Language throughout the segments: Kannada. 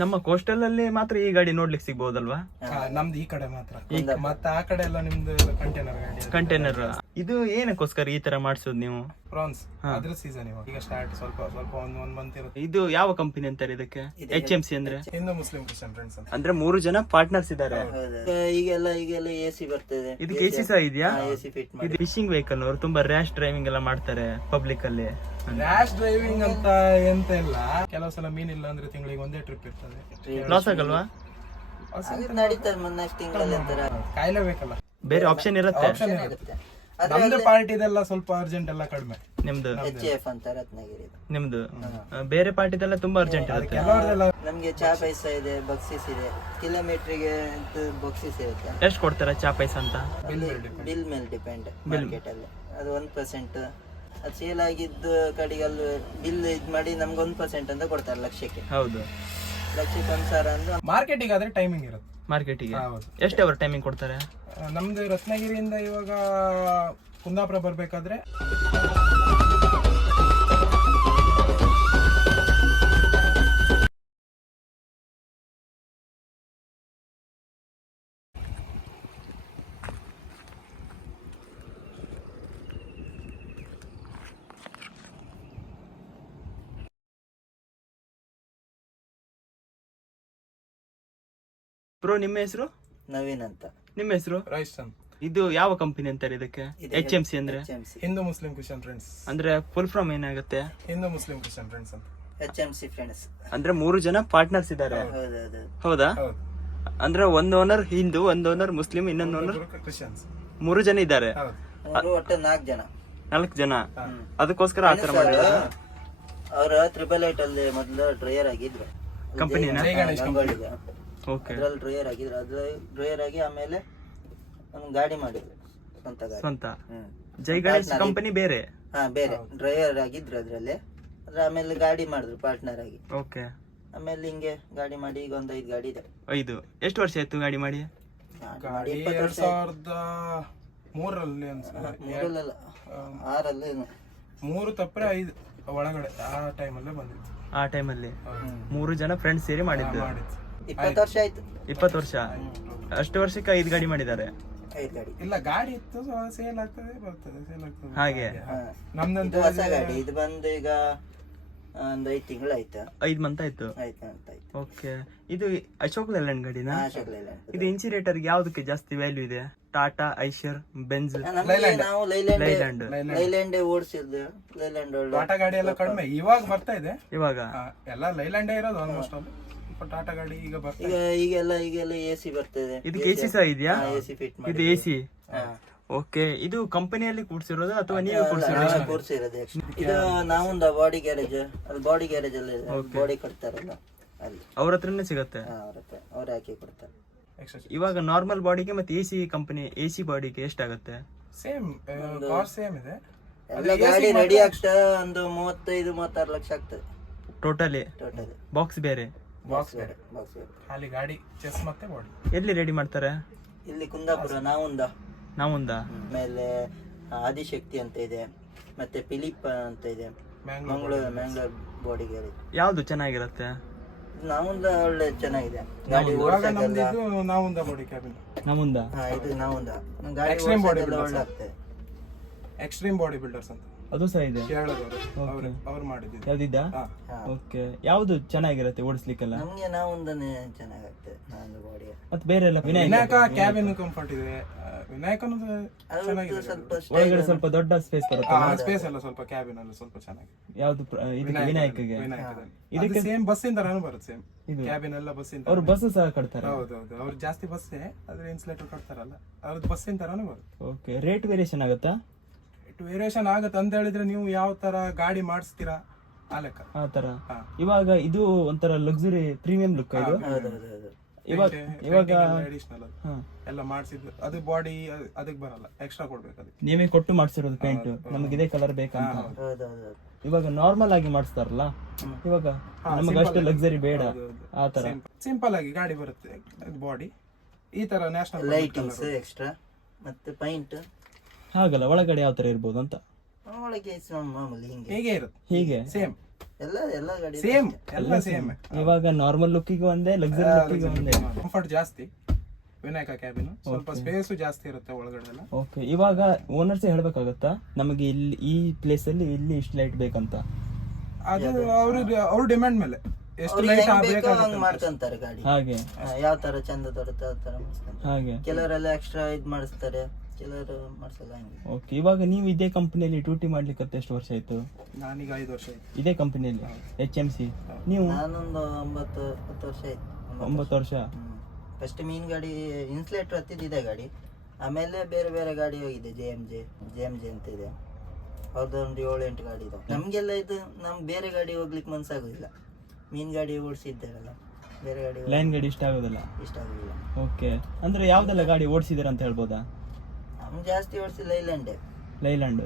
ನಮ್ಮ ಕೋಸ್ಟಲ್ ಅಲ್ಲಿ ಮಾತ್ರ ಈ ಗಾಡಿ ನೋಡ್ಲಿಕ್ಕೆ ಸಿಗ್ಬೋದಲ್ವಾ? ಹಾ, ನಮ್ದು ಈ ಕಡೆ ಮಾತ್ರ. ಮತ್ತೆ ಆ ಕಡೆ ಎಲ್ಲ ನಿಮ್ದು ಕಂಟೈನರ್ ಗಾಡಿ ಕಂಟೈನರ್ ಇದು ಏನಕ್ಕೋಸ್ಕರ ಈ ತರ ಮಾಡಿಸೋದು ನೀವು? ಪ್ರಾನ್ಸ್ ಅದ್ರ ಸೀಸನ್ ಇವಾಗ. ಈಗ ಸ್ಟಾರ್ಟ್ ಸ್ವಲ್ಪ ಸ್ವಲ್ಪ ಒಂದು ಒಂದ್ ಮಂತ್ ಇರುತ್ತೆ. ಇದು ಯಾವ ಕಂಪನಿ ಅಂತಾರೆ ಇದಕ್ಕೆ? ಎಚ್ ಎಂ ಸಿ ಅಂದ್ರೆ? ಹಿಂದೂ ಮುಸ್ಲಿಂ ಕ್ರಿಶ್ಚಿಯನ್ ಫ್ರೆಂಡ್ಸ್ ಅಂತ. ಅಂದ್ರೆ ಮೂರು ಜನ ಪಾರ್ಟ್ನರ್ಸ್ ಇದ್ದಾರೆ. ಹೌದಾ ಈಗೆಲ್ಲ ಈಗೆಲ್ಲ ಎ ಸಿ ಬರ್ತದೆ. ಇದು ಎ ಸಿ ಸಹ ಇದೆಯಾ? ಎ ಸಿ ಫಿಟ್ ಮಾಡಿ ಇದು ಫಿಶಿಂಗ್ ವೆಹಿಕಲ್ ಅವರು ತುಂಬಾ ರ್ಯಾಶ್ ಡ್ರೈವಿಂಗ್ ಎಲ್ಲ ಮಾಡ್ತಾರೆ ಪಬ್ಲಿಕ್ ಅಲ್ಲಿ. ರ್ಯಾಶ್ ಡ್ರೈವಿಂಗ್ ಅಂತ ಎಂತ ಇಲ್ಲ. ಕೆಲವು ಸಲ ಮೀನಿಲ್ಲ ಅಂದ್ರೆ ತಿಂಗಳಿಗೆ ಒಂದೇ ಟ್ರಿಪ್ ಇರ್ತದೆ. ಲಾಸ್ ಆಗಲ್ವಾ? ನಡೀತದೆ ನೆಕ್ಸ್ಟ್ ತಿಂಗಳಲ್ಲಿ ಅಂತಾರ ಕಾಯ್ಲೇಬೇಕಲ್ಲ. ಬೇರೆ ಆಪ್ಷನ್ ಇರುತ್ತೆ? ಆಪ್ಷನ್ ಇರುತ್ತೆ. ನಮ್ದು ಪಾರ್ಟಿದೆಲ್ಲ ಸ್ವಲ್ಪ ಅರ್ಜೆಂಟ್ ಎಲ್ಲ ಕಡಿಮೆ. ನಿಮ್ದು? ಎಚ್ ಎಫ್ ಅಂತ ರತ್ನಗಿರಿ ನಿಮ್ದು? ಬೇರೆ ಪಾರ್ಟಿದೆಲ್ಲ ತುಂಬಾ ಅರ್ಜೆಂಟ್ ಇರುತ್ತೆ. ಕೆಲವ್ರದೆಲ್ಲ ನಮ್ಗೆ ಚಾ ಪೈಸ ಇದೆ ಬಕ್ಸಿಸ್ ಇದೆ. ಕಿಲೋಮೀಟರ್ಗೆ ಬಕ್ಸಿಸ್ ಇರುತ್ತೆ. ಎಷ್ಟು ಕೊಡ್ತಾರೆ ಚಾ ಪೈಸ ಅಂತ? ಬಿಲ್ ಮೇಲೆ ಡಿಪೆಂಡ್ ಮಾರ್ಕೆಟ್ ಅಲ್ಲಿ. ಅದು ಒಂದ್ ಪರ್ಸೆಂಟ್ ಅದು ಸೇಲ್ ಆಗಿದ್ದು ಕಡೆಗೆ ಅಲ್ಲಿ ಬಿಲ್ ಇದು ಮಾಡಿ ನಮ್ಗೆ ಒಂದ್ ಪರ್ಸೆಂಟ್ ಅಂತ ಕೊಡ್ತಾರೆ ಲಕ್ಷಕ್ಕೆ. ಹೌದು. ಲಕ್ಷಕ್ಕೆ ಒಂದ್ ಸಾವಿರ ಅಂದ್ರೆ ಮಾರ್ಕೆಟಿಗೆ ಆದ್ರೆ ಟೈಮಿಂಗ್ ಇರುತ್ತೆ. ಮಾರ್ಕೆಟಿಗೆ ಹೌದು. ಎಷ್ಟು ಅವರ್ ಟೈಮಿಂಗ್ ಕೊಡ್ತಾರೆ? ನಮ್ದು ರತ್ನಗಿರಿಯಿಂದ ಇವಾಗ ಕುಂದಾಪುರ ಬರ್ಬೇಕಾದ್ರೆ ಬ್ರೋ ನಿಮ್ಮ ಹೆಸರು? ನವೀನ್ ಅಂತ. ನಿಮ್ಮ ಹೆಸರು? ರಾಜಸ್ಥಾನ್ ಇದು ಯಾವ ಕಂಪನಿ ಅಂತಾರೆ ಇದಕ್ಕೆ? ಇದು ಎಚ್ ಎಂ ಸಿ ಅಂದ್ರೆ? ಹಿಂದೂ ಮುಸ್ಲಿಂ ಕ್ರಿಶ್ಚಿಯನ್ ಫ್ರೆಂಡ್ಸ್ ಅಂದ್ರೆ ಫುಲ್ ಫ್ರಮ್ ಏನಾಗುತ್ತೆ? ಹಿಂದೂ ಮುಸ್ಲಿಂ ಕ್ರಿಶ್ಚಿಯನ್ ಫ್ರೆಂಡ್ಸ್ ಅಂತ. ಎಚ್ ಎಂ ಸಿ ಫ್ರೆಂಡ್ಸ್ ಅಂದ್ರೆ ಮೂರು ಜನ ಪಾರ್ಟ್ನರ್ಸ್ ಇದ್ದಾರೆ ಹೌದೌದು. ಹೌದಾ? ಹೌದು. ಅಂದ್ರೆ ಒಂದ್ ಓನರ್ ಹಿಂದೂ ಒಂದ್ ಓನರ್ ಮುಸ್ಲಿಂ ಇನ್ನೊಂದು ಓನರ್ ಕ್ರಿಶ್ಚಿಯನ್ಸ್. ಮೂರು ಜನ ಇದ್ದಾರೆ. ಹೌದು. ಮೂರು ಒಟ್ಟು ನಾಲ್ಕು ಜನ. ನಾಲ್ಕು ಜನ? ಅದಕ್ಕೋಸ್ಕರ ಆತರ ಮಾಡಿರೋದು? ಅವರು ತ್ರಿಬಲ್ ಏಟ್ ಅಲ್ಲಿ ಮೊದಲು ಡ್ರೈಯರ್ ಆಗಿದ್ರು. ಕಂಪನಿನ ಗಂಗೊಳ್ಳಿಗೆ ಓಕೆ ಅದ್ರಲ್ಲಿ ಡ್ರೈಯರ್ ಆಗಿದ್ರು ಅದ್ರ ಡ್ರೈಯರ್ ಆಗಿ ಆಮೇಲೆ ಒಂದು ಗಾಡಿ ಮಾಡಿದ್ರು. ಸ್ವಂತ ಗಾಡಿ. ಸ್ವಂತ? ಹ್ಮ್. ಜೈ ಗಣೇಶ್ ಕಂಪನಿ ಬೇರೆ? ಹಾ ಬೇರೆ. ಡ್ರೈಯರ್ ಆಗಿದ್ರು ಅದ್ರಲ್ಲಿ. ಅದ್ರ ಆಮೇಲೆ ಗಾಡಿ ಮಾಡಿದ್ರು ಪಾರ್ಟ್ನರ್ ಆಗಿ. ಓಕೆ ಆಮೇಲೆ ಹಿಂಗೆ ಗಾಡಿ ಮಾಡಿ ಈಗ ಒಂದು ಐದು ಗಾಡಿ ಇದೆ. ಐದು. ಎಷ್ಟು ವರ್ಷ ಆಯ್ತು ಗಾಡಿ ಮಾಡಿ? ಗಾಡಿ ಮಾಡಿ ಇಪ್ಪತ್ತು ಎರಡ್ ವರ್ಷ ಸಾವಿರದ ಮೂರಲ್ಲಿ ಅನ್ಸುತ್ತೆ. ಮೂರಲ್ಲ ಆರಲ್ಲಿ ಏನು. ಮೂರು ತಪ್ಪರೆ ಐದು ಒಳಗಡೆ ಆ ಟೈಮಲ್ಲೇ ಬಂದಿತ್ತು ಆ ಟೈಮಲ್ಲಿ. ಮೂರು ಜನ ಫ್ರೆಂಡ್ಸ್ ಸೇರಿ ಮಾಡಿದ್ದು. ಮಾಡಿದ್ದು. ಇಪ್ಪತ್ತು ವರ್ಷ ಆಯ್ತು. ಇಪ್ಪತ್ತು ವರ್ಷ. ಅಷ್ಟು ವರ್ಷಕ್ಕೆ ಐದು ಗಾಡಿ ಮಾಡಿದ್ದಾರೆ. ಐದು ಗಾಡಿ. ಇಲ್ಲ ಗಾಡಿ ಇತ್ತು ಸೇಲ್ ಆಗ್ತದೆ ಬರ್ತದೆ ಸೇಲ್ ಆಗ್ತದೆ. ಹಾಗೆ. ಇದು ಹೊಸ ಗಾಡಿ. ಇದು ಬಂದು ಈಗ ಒಂದು ಐದು ತಿಂಗಳು ಆಯ್ತು. ಐದು ಮಂತ್ ಆಯ್ತು? ಅಂತ ಆಯ್ತು. ಓಕೆ. ಇದು ಅಶೋಕ್ ಲೇಲ್ಯಾಂಡ್ ಗಾಡಿನಾ? ಅಶೋಕ್ ಲೈಲ್ಯಾಂಡ್ ಇದು ಇನ್ಸಿರೇಟರ್ ಯಾವ್ದಕ್ಕೆ ಜಾಸ್ತಿ ವ್ಯಾಲ್ಯೂ ಇದೆ? ಟಾಟಾ ಐಶರ್ ಬೆಂಜ್ ನಾವು ಲೈಲ್ಯಾಂಡ್ ಲೈಲ್ಯಾಂಡ್ ಲೈಲ್ಯಾಂಡ್ ಓಡಿಸಿದ್ದು. ಲೈಲ್ಯಾಂಡ್ ಟಾಟಾ ಗಾಡಿ ಎಲ್ಲ ಕಡಿಮೆ. ಇವಾಗ ಬರ್ತಾ ಇದೆ. ಇವಾಗ? ಎಲ್ಲ ಲೈಲ್ಯಾಂಡೇ ಇರೋದು ಆಲ್ಮೋಸ್ಟ್ ಅಲ್ಲಿ. ಸ್ವಲ್ಪ ಟಾಟಾ ಗಾಡಿ ಈಗ ಈಗ ಈಗೆಲ್ಲ ಈಗೆಲ್ಲ ಎ ಸಿ ಬರ್ತದೆ. ಇದಕ್ಕೆ ಎ ಸಿ ಸಹ ಇದೆಯಾ? ಎ ಸಿ ಫಿಟ್ ಇದು ಮಾಡಿ ಎ ಸಿ ಓಕೆ ಇದು ಕಂಪನಿಯಲ್ಲಿ ಕೂಡ್ಸಿರೋದು ಅಥವಾ ನೀವು ಕೂಡ್ಸಿರೋದು? ಕೋರ್ಸ್ ಇರೋದು ಇದು ನಾವೊಂದು ಬಾಡಿ ಗ್ಯಾರೇಜ್ ಅಲ್ಲಿ ಬಾಡಿ ಗ್ಯಾರೇಜ್ ಅಲ್ಲಿ ಬಾಡಿ ಕೊಡ್ತಾರಲ್ಲ ಅಲ್ಲಿ. ಅವ್ರ ಹತ್ರನೇ ಸಿಗುತ್ತೆ? ಹಾ, ಅವ್ರ ಹತ್ರ ಅವ್ರು ಹಾಕಿ ಕೊಡ್ತಾರೆ. ಇವಾಗ ನಾರ್ಮಲ್ ಬಾಡಿಗೆ ಮತ್ತೆ A C company A C ಬಾಡಿಗೆ ಎಷ್ಟಾಗುತ್ತೆ ಸೇಮ್ ಕಾಸ್ಟ್ ಸೇಮ್ ಇದೆ. ಎಲ್ಲ ಗಾಡಿ ರೆಡಿ ಆಗ್ತಾ ಒಂದು ಮೂವತ್ತೈದು ಮೂವತ್ತಾರು ಲಕ್ಷ ಆಗ್ತದೆ. ಟೋಟಲಿ ಟೋಟಲ್ ಬಾಕ್ಸ್ ಬೇರೆ. ಬಾಕ್ಸ್ ಬೇರೆ. ಬಾಕ್ಸ್ ಖಾಲಿ ಗಾಡಿ ಚೆಸ್ ಮತ್ತೆ ಬಾಡಿ ಎಲ್ಲಿ ರೆಡಿ ಮಾಡ್ತಾರೆ? ಇಲ್ಲಿ ಕುಂದಾಪುರ ನಾವುಂದ. ನಾವುಂದ? ಆಮೇಲೆ ಆದಿಶಕ್ತಿ ಅಂತ ಇದೆ ಮತ್ತೆ ಫಿಲಿಪ್ ಅಂತ ಇದೆ. ಮಂಗಳೂರು ಮ್ಯಾಂಗ್ಳೂರ್ ಬಾಡಿ ಗ್ಯಾರೇಜ್ ಯಾವ್ದು ಚೆನ್ನಾಗಿರತ್ತೆ? ನಾವುಂದ ಒಳ್ಳೆ ಚೆನ್ನಾಗಿದೆ. ಗಾಡಿ ನಮ್ದು ನಾವೊಂದ ಬಾಡಿ ಕ್ಯಾಬಿನ್ ನಾವುಂದ? ಇದು ನಾವುಂದ. ಗಾಡಿ. ಒಳ್ಳೆ ಆಗ್ತದೆ ಎಕ್ಸ್ಟ್ರೀಮ್ ಬಾಡಿ ಬಿಲ್ಡರ್ಸ್ ಅಂತ. ಅದು ಸಹ ಇದೆ. ಕೇರಳದವರು. ಅವ್ರು ಮಾಡಿದ್ದು ಯಾವ್ದಿದ್ದ. ಓಕೆ ಯಾವ್ದು ಚೆನ್ನಾಗಿರತ್ತೆ ಓಡಿಸ್ಲಿಕ್ಕೆಲ್ಲ? ನಮ್ಗೆ ಒಂದನೇ ಚೆನ್ನಾಗತ್ತೆ ನಾನು ಬಾಡಿ ಮತ್ತೆ ಬೇರೆ ಎಲ್ಲ ವಿನಾಯಕ? ಕ್ಯಾಬಿನ್ ಕಂಫರ್ಟ್ ಇದೆ. ಚೆನ್ನಾಗಿದೆ. ಸ್ವಲ್ಪ ಒಳಗಡೆ ಸ್ವಲ್ಪ ದೊಡ್ಡ ಸ್ಪೇಸ್ ಬರುತ್ತೆ ಸ್ಪೇಸ್ ಎಲ್ಲ ಸ್ವಲ್ಪ ಕ್ಯಾಬಿನ್ ಎಲ್ಲ ಸ್ವಲ್ಪ ಚೆನ್ನಾಗಿದೆ. ಯಾವ್ದು ಇದಕ್ಕೆ ವಿನಾಯಕಗೆ? ಇದಕ್ಕೆ ಸೇಮ್ ಇಂದ ತರಾನು ಬರುತ್ತೆ ಸೇಮ್ ಇದು. ಕ್ಯಾಬಿನ್ ಎಲ್ಲ ಇಂದ ಅವ್ರು ಬಸ್ ಸಹ ಕಟ್ತಾರೆ? ಹೌದು ಅವ್ರು ಜಾಸ್ತಿ ಬಸ್ಸೇ ಅದ್ರ ಇನ್ಸುಲೇಟರ್ ಕಟ್ತಾರಲ್ಲ. ಅವ್ರದ್ದು ಇಂದ ತರಾನು ಬರುತ್ತೆ. ಓಕೆ ರೇಟ್ ವೇರಿಯೇಷನ್ ಆಗುತ್ತಾ? ಇಟ್ಟು ವೇರಿಯೇಷನ್ ಆಗುತ್ತೆ ಅಂತ ಹೇಳಿದ್ರೆ ನೀವು ಯಾವ ತರ ಗಾಡಿ ಮಾಡಿಸ್ತೀರಾ? ಆ ಲೆಕ್ಕ. ಆ ತರ. ಹಾ. ಇವಾಗ ಇದು ಒಂಥರ ಲಕ್ಸುರಿ ಪ್ರೀಮಿಯಂ ಲುಕ್ ಇದು. ಇವಾಗ ಇವಾಗ ಅಡಿಷನಲ್ ಹಾ. ಎಲ್ಲ ಮಾಡಿಸಿದ್ದು. ಅದು ಬಾಡಿ ಅದಕ್ಕೆ ಬರಲ್ಲ. ಎಕ್ಸ್ಟ್ರಾ ಕೊಡ್ಬೇಕು ಅದಕ್ಕೆ. ನೀವೇ ಕೊಟ್ಟು ಮಾಡ್ಸಿರೋದು ಪೇಂಟ್ ನಮಗೆ ಇದೇ ಕಲರ್ ಬೇಕಂತ. ಹೌದೌದು ಇವಾಗ ನಾರ್ಮಲ್ ಆಗಿ ಮಾಡಿಸ್ತಾರಲ್ಲ? ಇವಾಗ ನಮಗೆ ಅಷ್ಟು ಲಕ್ಸುರಿ ಬೇಡ. ಆ ತರ. ಸಿಂಪಲ್ ಆಗಿ ಗಾಡಿ ಬರುತ್ತೆ. ಬಾಡಿ ಈ ತರ ನ್ಯಾಷನಲ್ ಲೈಟಿಂಗ್ಸ್ ಎಕ್ಸ್ಟ್ರಾ ಮತ್ತೆ ಪೈಂಟ್ ಹಾಗಲ್ಲ ಒಳಗಡೆ ಯಾವ ತರ ಇರ್ಬೋದು ಅಂತ? ಒಳಗೆ ಸ- ಮಾಮೂಲಿ ಹಿಂಗೆ. ಹೇಗೆ ಇರುತ್ತೆ ಹೀಗೆ? ಸೇಮ್ ಎಲ್ಲ ಎಲ್ಲ ಗಾಡಿ ಸೇಮ್ ಎಲ್ಲ ಸೇಮ್ ಇವಾಗ ನಾರ್ಮಲ್ ಲುಕ್ಕಿಗೆ ಒಂದೇ ಲಕ್ಸರಿ ಲುಕ್ಕಿಗೆ ಒಂದೇ. ಕಂಫರ್ಟ್ ಜಾಸ್ತಿ. ವಿನಾಯಕ ಕ್ಯಾಬಿನ್ ಸ್ವಲ್ಪ ಸ್ಪೇಸು ಜಾಸ್ತಿ ಇರುತ್ತೆ ಒಳಗಡೆ ಎಲ್ಲ ಓಕೆ ಇವಾಗ ಓನರ್ಸ್ ಹೇಳ್ಬೇಕಾಗತ್ತಾ? ನಮಗೆ ಇಲ್ಲಿ ಈ ಪ್ಲೇಸ್ ಅಲ್ಲಿ ಇಲ್ಲಿ ಇಷ್ಟು ಲೈಟ್ ಬೇಕಂತ. ಅದು ಅವ್ರ ಅವ್ರ ಡಿಮ್ಯಾಂಡ್ ಮೇಲೆ. ಎಷ್ಟು ಲೈಟ್ ಬೇಕೋ ಹಂಗ್ ಬೇಕಾಗುತ್ತೆ ಮಾಡ್ಕೊಂತಾರೆ ಗಾಡಿ. ಹಾಗೆ. ಯಾವ ತರ ಚಂದ ತೋರುತ್ತೆ ಆ ತರ ಹಾಗೆ. ಕೆಲವರೆಲ್ಲ ಎಕ್ಸ್ಟ್ರಾ ಇದ್ ಮಾಡಿಸ್ತಾರೆ. ಕೆಲವರು ಮಾಡ್ಸಲ್ಲ ಹಂಗೆ. ಓಕೆ ಇವಾಗ ನೀವು ಇದೇ ಕಂಪನಿಯಲ್ಲಿ ಡ್ಯೂಟಿ ಮಾಡ್ಲಿಕ್ಕೆ ಎಷ್ಟು ವರ್ಷ ಆಯ್ತು? ನಾನೀಗ ಐದು ವರ್ಷ ಆಯ್ತು. ಇದೇ ಕಂಪನಿಯಲ್ಲಿ ಎಚ್ ಎಂ ಸಿ ನೀವು? ನಾನೊಂದು ಒಂಬತ್ತು ಹತ್ತು ವರ್ಷ ಆಯ್ತು. ಒಂಬತ್ತು ವರ್ಷ. ಫಸ್ಟ್ ಮೀನ್ ಗಾಡಿ ಇನ್ಸ್ಲೇಟರ್ ಹತ್ತಿದ್ದಿದೆ ಗಾಡಿ. ಆಮೇಲೆ ಬೇರೆ ಬೇರೆ ಗಾಡಿ ಹೋಗಿದೆ J M J J M J ಅಂತ ಇದೆ. ಅವ್ರದ್ದು ಒಂದು ಏಳು ಎಂಟು ಗಾಡಿ ಇದೆ ನಮಗೆಲ್ಲ ಇದು ನಮ್ಗೆ ಬೇರೆ ಗಾಡಿ ಹೋಗ್ಲಿಕ್ಕೆ ಮನಸ್ಸಾಗೋದಿಲ್ಲ ಮೀನ್ ಗಾಡಿ ಓಡಿಸಿದ್ದಾರಲ್ಲ ಬೇರೆ ಗಾಡಿ ಲೈನ್ ಗಾಡಿ ಇಷ್ಟ ಆಗೋದಿಲ್ಲ? ಇಷ್ಟ ಆಗೋದಿಲ್ಲ. ಓಕೆ ಅಂದ್ರೆ ಯಾವ್ದೆಲ್ಲ ಗಾಡಿ ಓಡಿಸಿದಾರೆ ಅಂತ ಹೇಳ್ಬೋದಾ? ನಮ್ಗೆ ಜಾಸ್ತಿ ಓಡಿಸಿಲ್ಲ ಲೈಲ್ಯಾಂಡ್ ಲೈಲ್ಯಾಂಡ್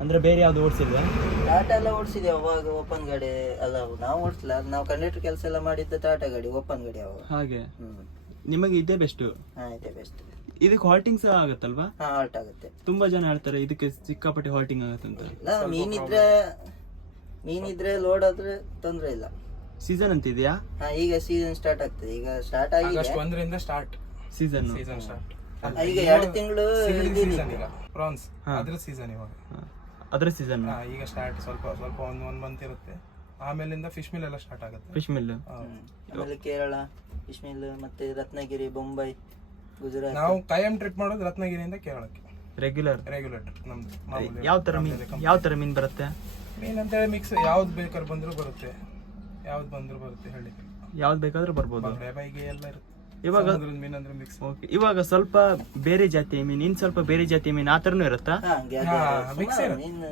ಅಂದ್ರೆ ಬೇರೆ ಯಾವ್ದು ಓಡಿಸಿದ್ರೆ ಟಾಟಾ ಎಲ್ಲ ಓಡಿಸಿದೆ ಅವಾಗ ಓಪನ್ ಗಾಡಿ ಅಲ್ಲ ನಾವು ಓಡಿಸಲ್ಲ. ನಾವು ಕಂಡಕ್ಟರ್ ಕೆಲಸ ಎಲ್ಲ ಮಾಡಿದ್ದು ಟಾಟಾ ಗಾಡಿ ಓಪನ್ ಗಾಡಿ ಅವಾಗ. ಹಾಗೆ. ಹ್ಮ್. ನಿಮಗೆ ಇದೇ ಬೆಸ್ಟ್ ಹಾಂ ಇದೆ ಬೆಸ್ಟ್ ಇದಕ್ಕೆ ಹಾಲ್ಟಿಂಗ್ ಸಹ ಆಗತ್ತಲ್ವಾ? ಹಾಂ ಆಲ್ಟ್ ಆಗುತ್ತೆ. ತುಂಬಾ ಜನ ಹೇಳ್ತಾರೆ ಇದಕ್ಕೆ ಸಿಕ್ಕಾಪಟ್ಟೆ ಹಾಲ್ಟಿಂಗ್ ಆಗತ್ತಂತ ಇಲ್ಲ ಮೀನಿದ್ರೆ ಮೀನಿದ್ರೆ ಲೋಡ್ ಆದ್ರೆ ತೊಂದರೆ ಇಲ್ಲ. ಸೀಸನ್ ಅಂತ ಇದೆಯಾ? ಹಾ ಈಗ ಸೀಸನ್ ಸ್ಟಾರ್ಟ್ ಆಗ್ತದೆ. ಈಗ ಸ್ಟಾರ್ಟ್ ಆಗಿದೆ. ಆಗಸ್ಟ್ ಒಂದರಿಂದ ಸ್ಟಾರ್ಟ್ ಸೀಸನ್ ಸೀಸನ್ ಸ್ಟಾರ್ಟ್ ಈಗ ಎರಡು ತಿಂಗಳು ಪ್ರಾನ್ಸ್ ಅದ್ರ ಸೀಸನ್ ಇವಾಗ. ಅದ್ರ ಸೀಸನ್ ಈಗ ಸ್ಟಾರ್ಟ್ ಸ್ವಲ್ಪ ಸ್ವಲ್ಪ ಒಂದು ಒನ್ ಮಂತ್ ಇರುತ್ತೆ. ಆಮೇಲಿಂದ ಫಿಶ್ ಮಿಲ್ ಎಲ್ಲ ಸ್ಟಾರ್ಟ್ ಆಗುತ್ತೆ. Fish meal. ಆಮೇಲೆ ಕೇರಳ ಫಿಶ್ ಮಿಲ್ ಮತ್ತೆ ರತ್ನಗಿರಿ ಬೊಂಬೈ ಗುಜರಾತ್. ನಾವು ಕಾಯಂ ಟ್ರಿಪ್ ಮಾಡೋದು ರತ್ನಗಿರಿಯಿಂದ ಕೇರಳಕ್ಕೆ. ರೆಗ್ಯುಲರ್ ರೆಗ್ಯುಲರ್ ಟ್ರಿಪ್ ನಮ್ದು ಯಾವ ತರ ಮೀನ್ ಯಾವ ತರ ಮೀನ್ ಬರುತ್ತೆ? ಮೀನ್ ಅಂತೇಳಿ ಮಿಕ್ಸ್ ಯಾವ್ದು ಬೇಕಾದ್ರೆ ಬಂದ್ರೂ ಬರುತ್ತೆ. ಯಾವ್ದು ಬಂದ್ರೂ ಬರುತ್ತೆ ಹೇಳಿ. ಯಾವ್ದು ಬೇಕಾದ್ರೂ ಬರ್ಬೋದು. ಬೈಗೆ ಎಲ್ಲ ಇರುತ್ತೆ. ಇವಾಗ ಸಮುದ್ರದ ಮೀನ್ ಮಿಕ್ಸ್ ಓಕೆ ಇವಾಗ ಸ್ವಲ್ಪ ಬೇರೆ ಜಾತಿಯ ಮೀನ್ ಇನ್ ಸ್ವಲ್ಪ ಬೇರೆ ಜಾತಿಯ ಮೀನ್ ಆ ಥರನೂ ಇರುತ್ತಾ? ಮಿಕ್ಸ್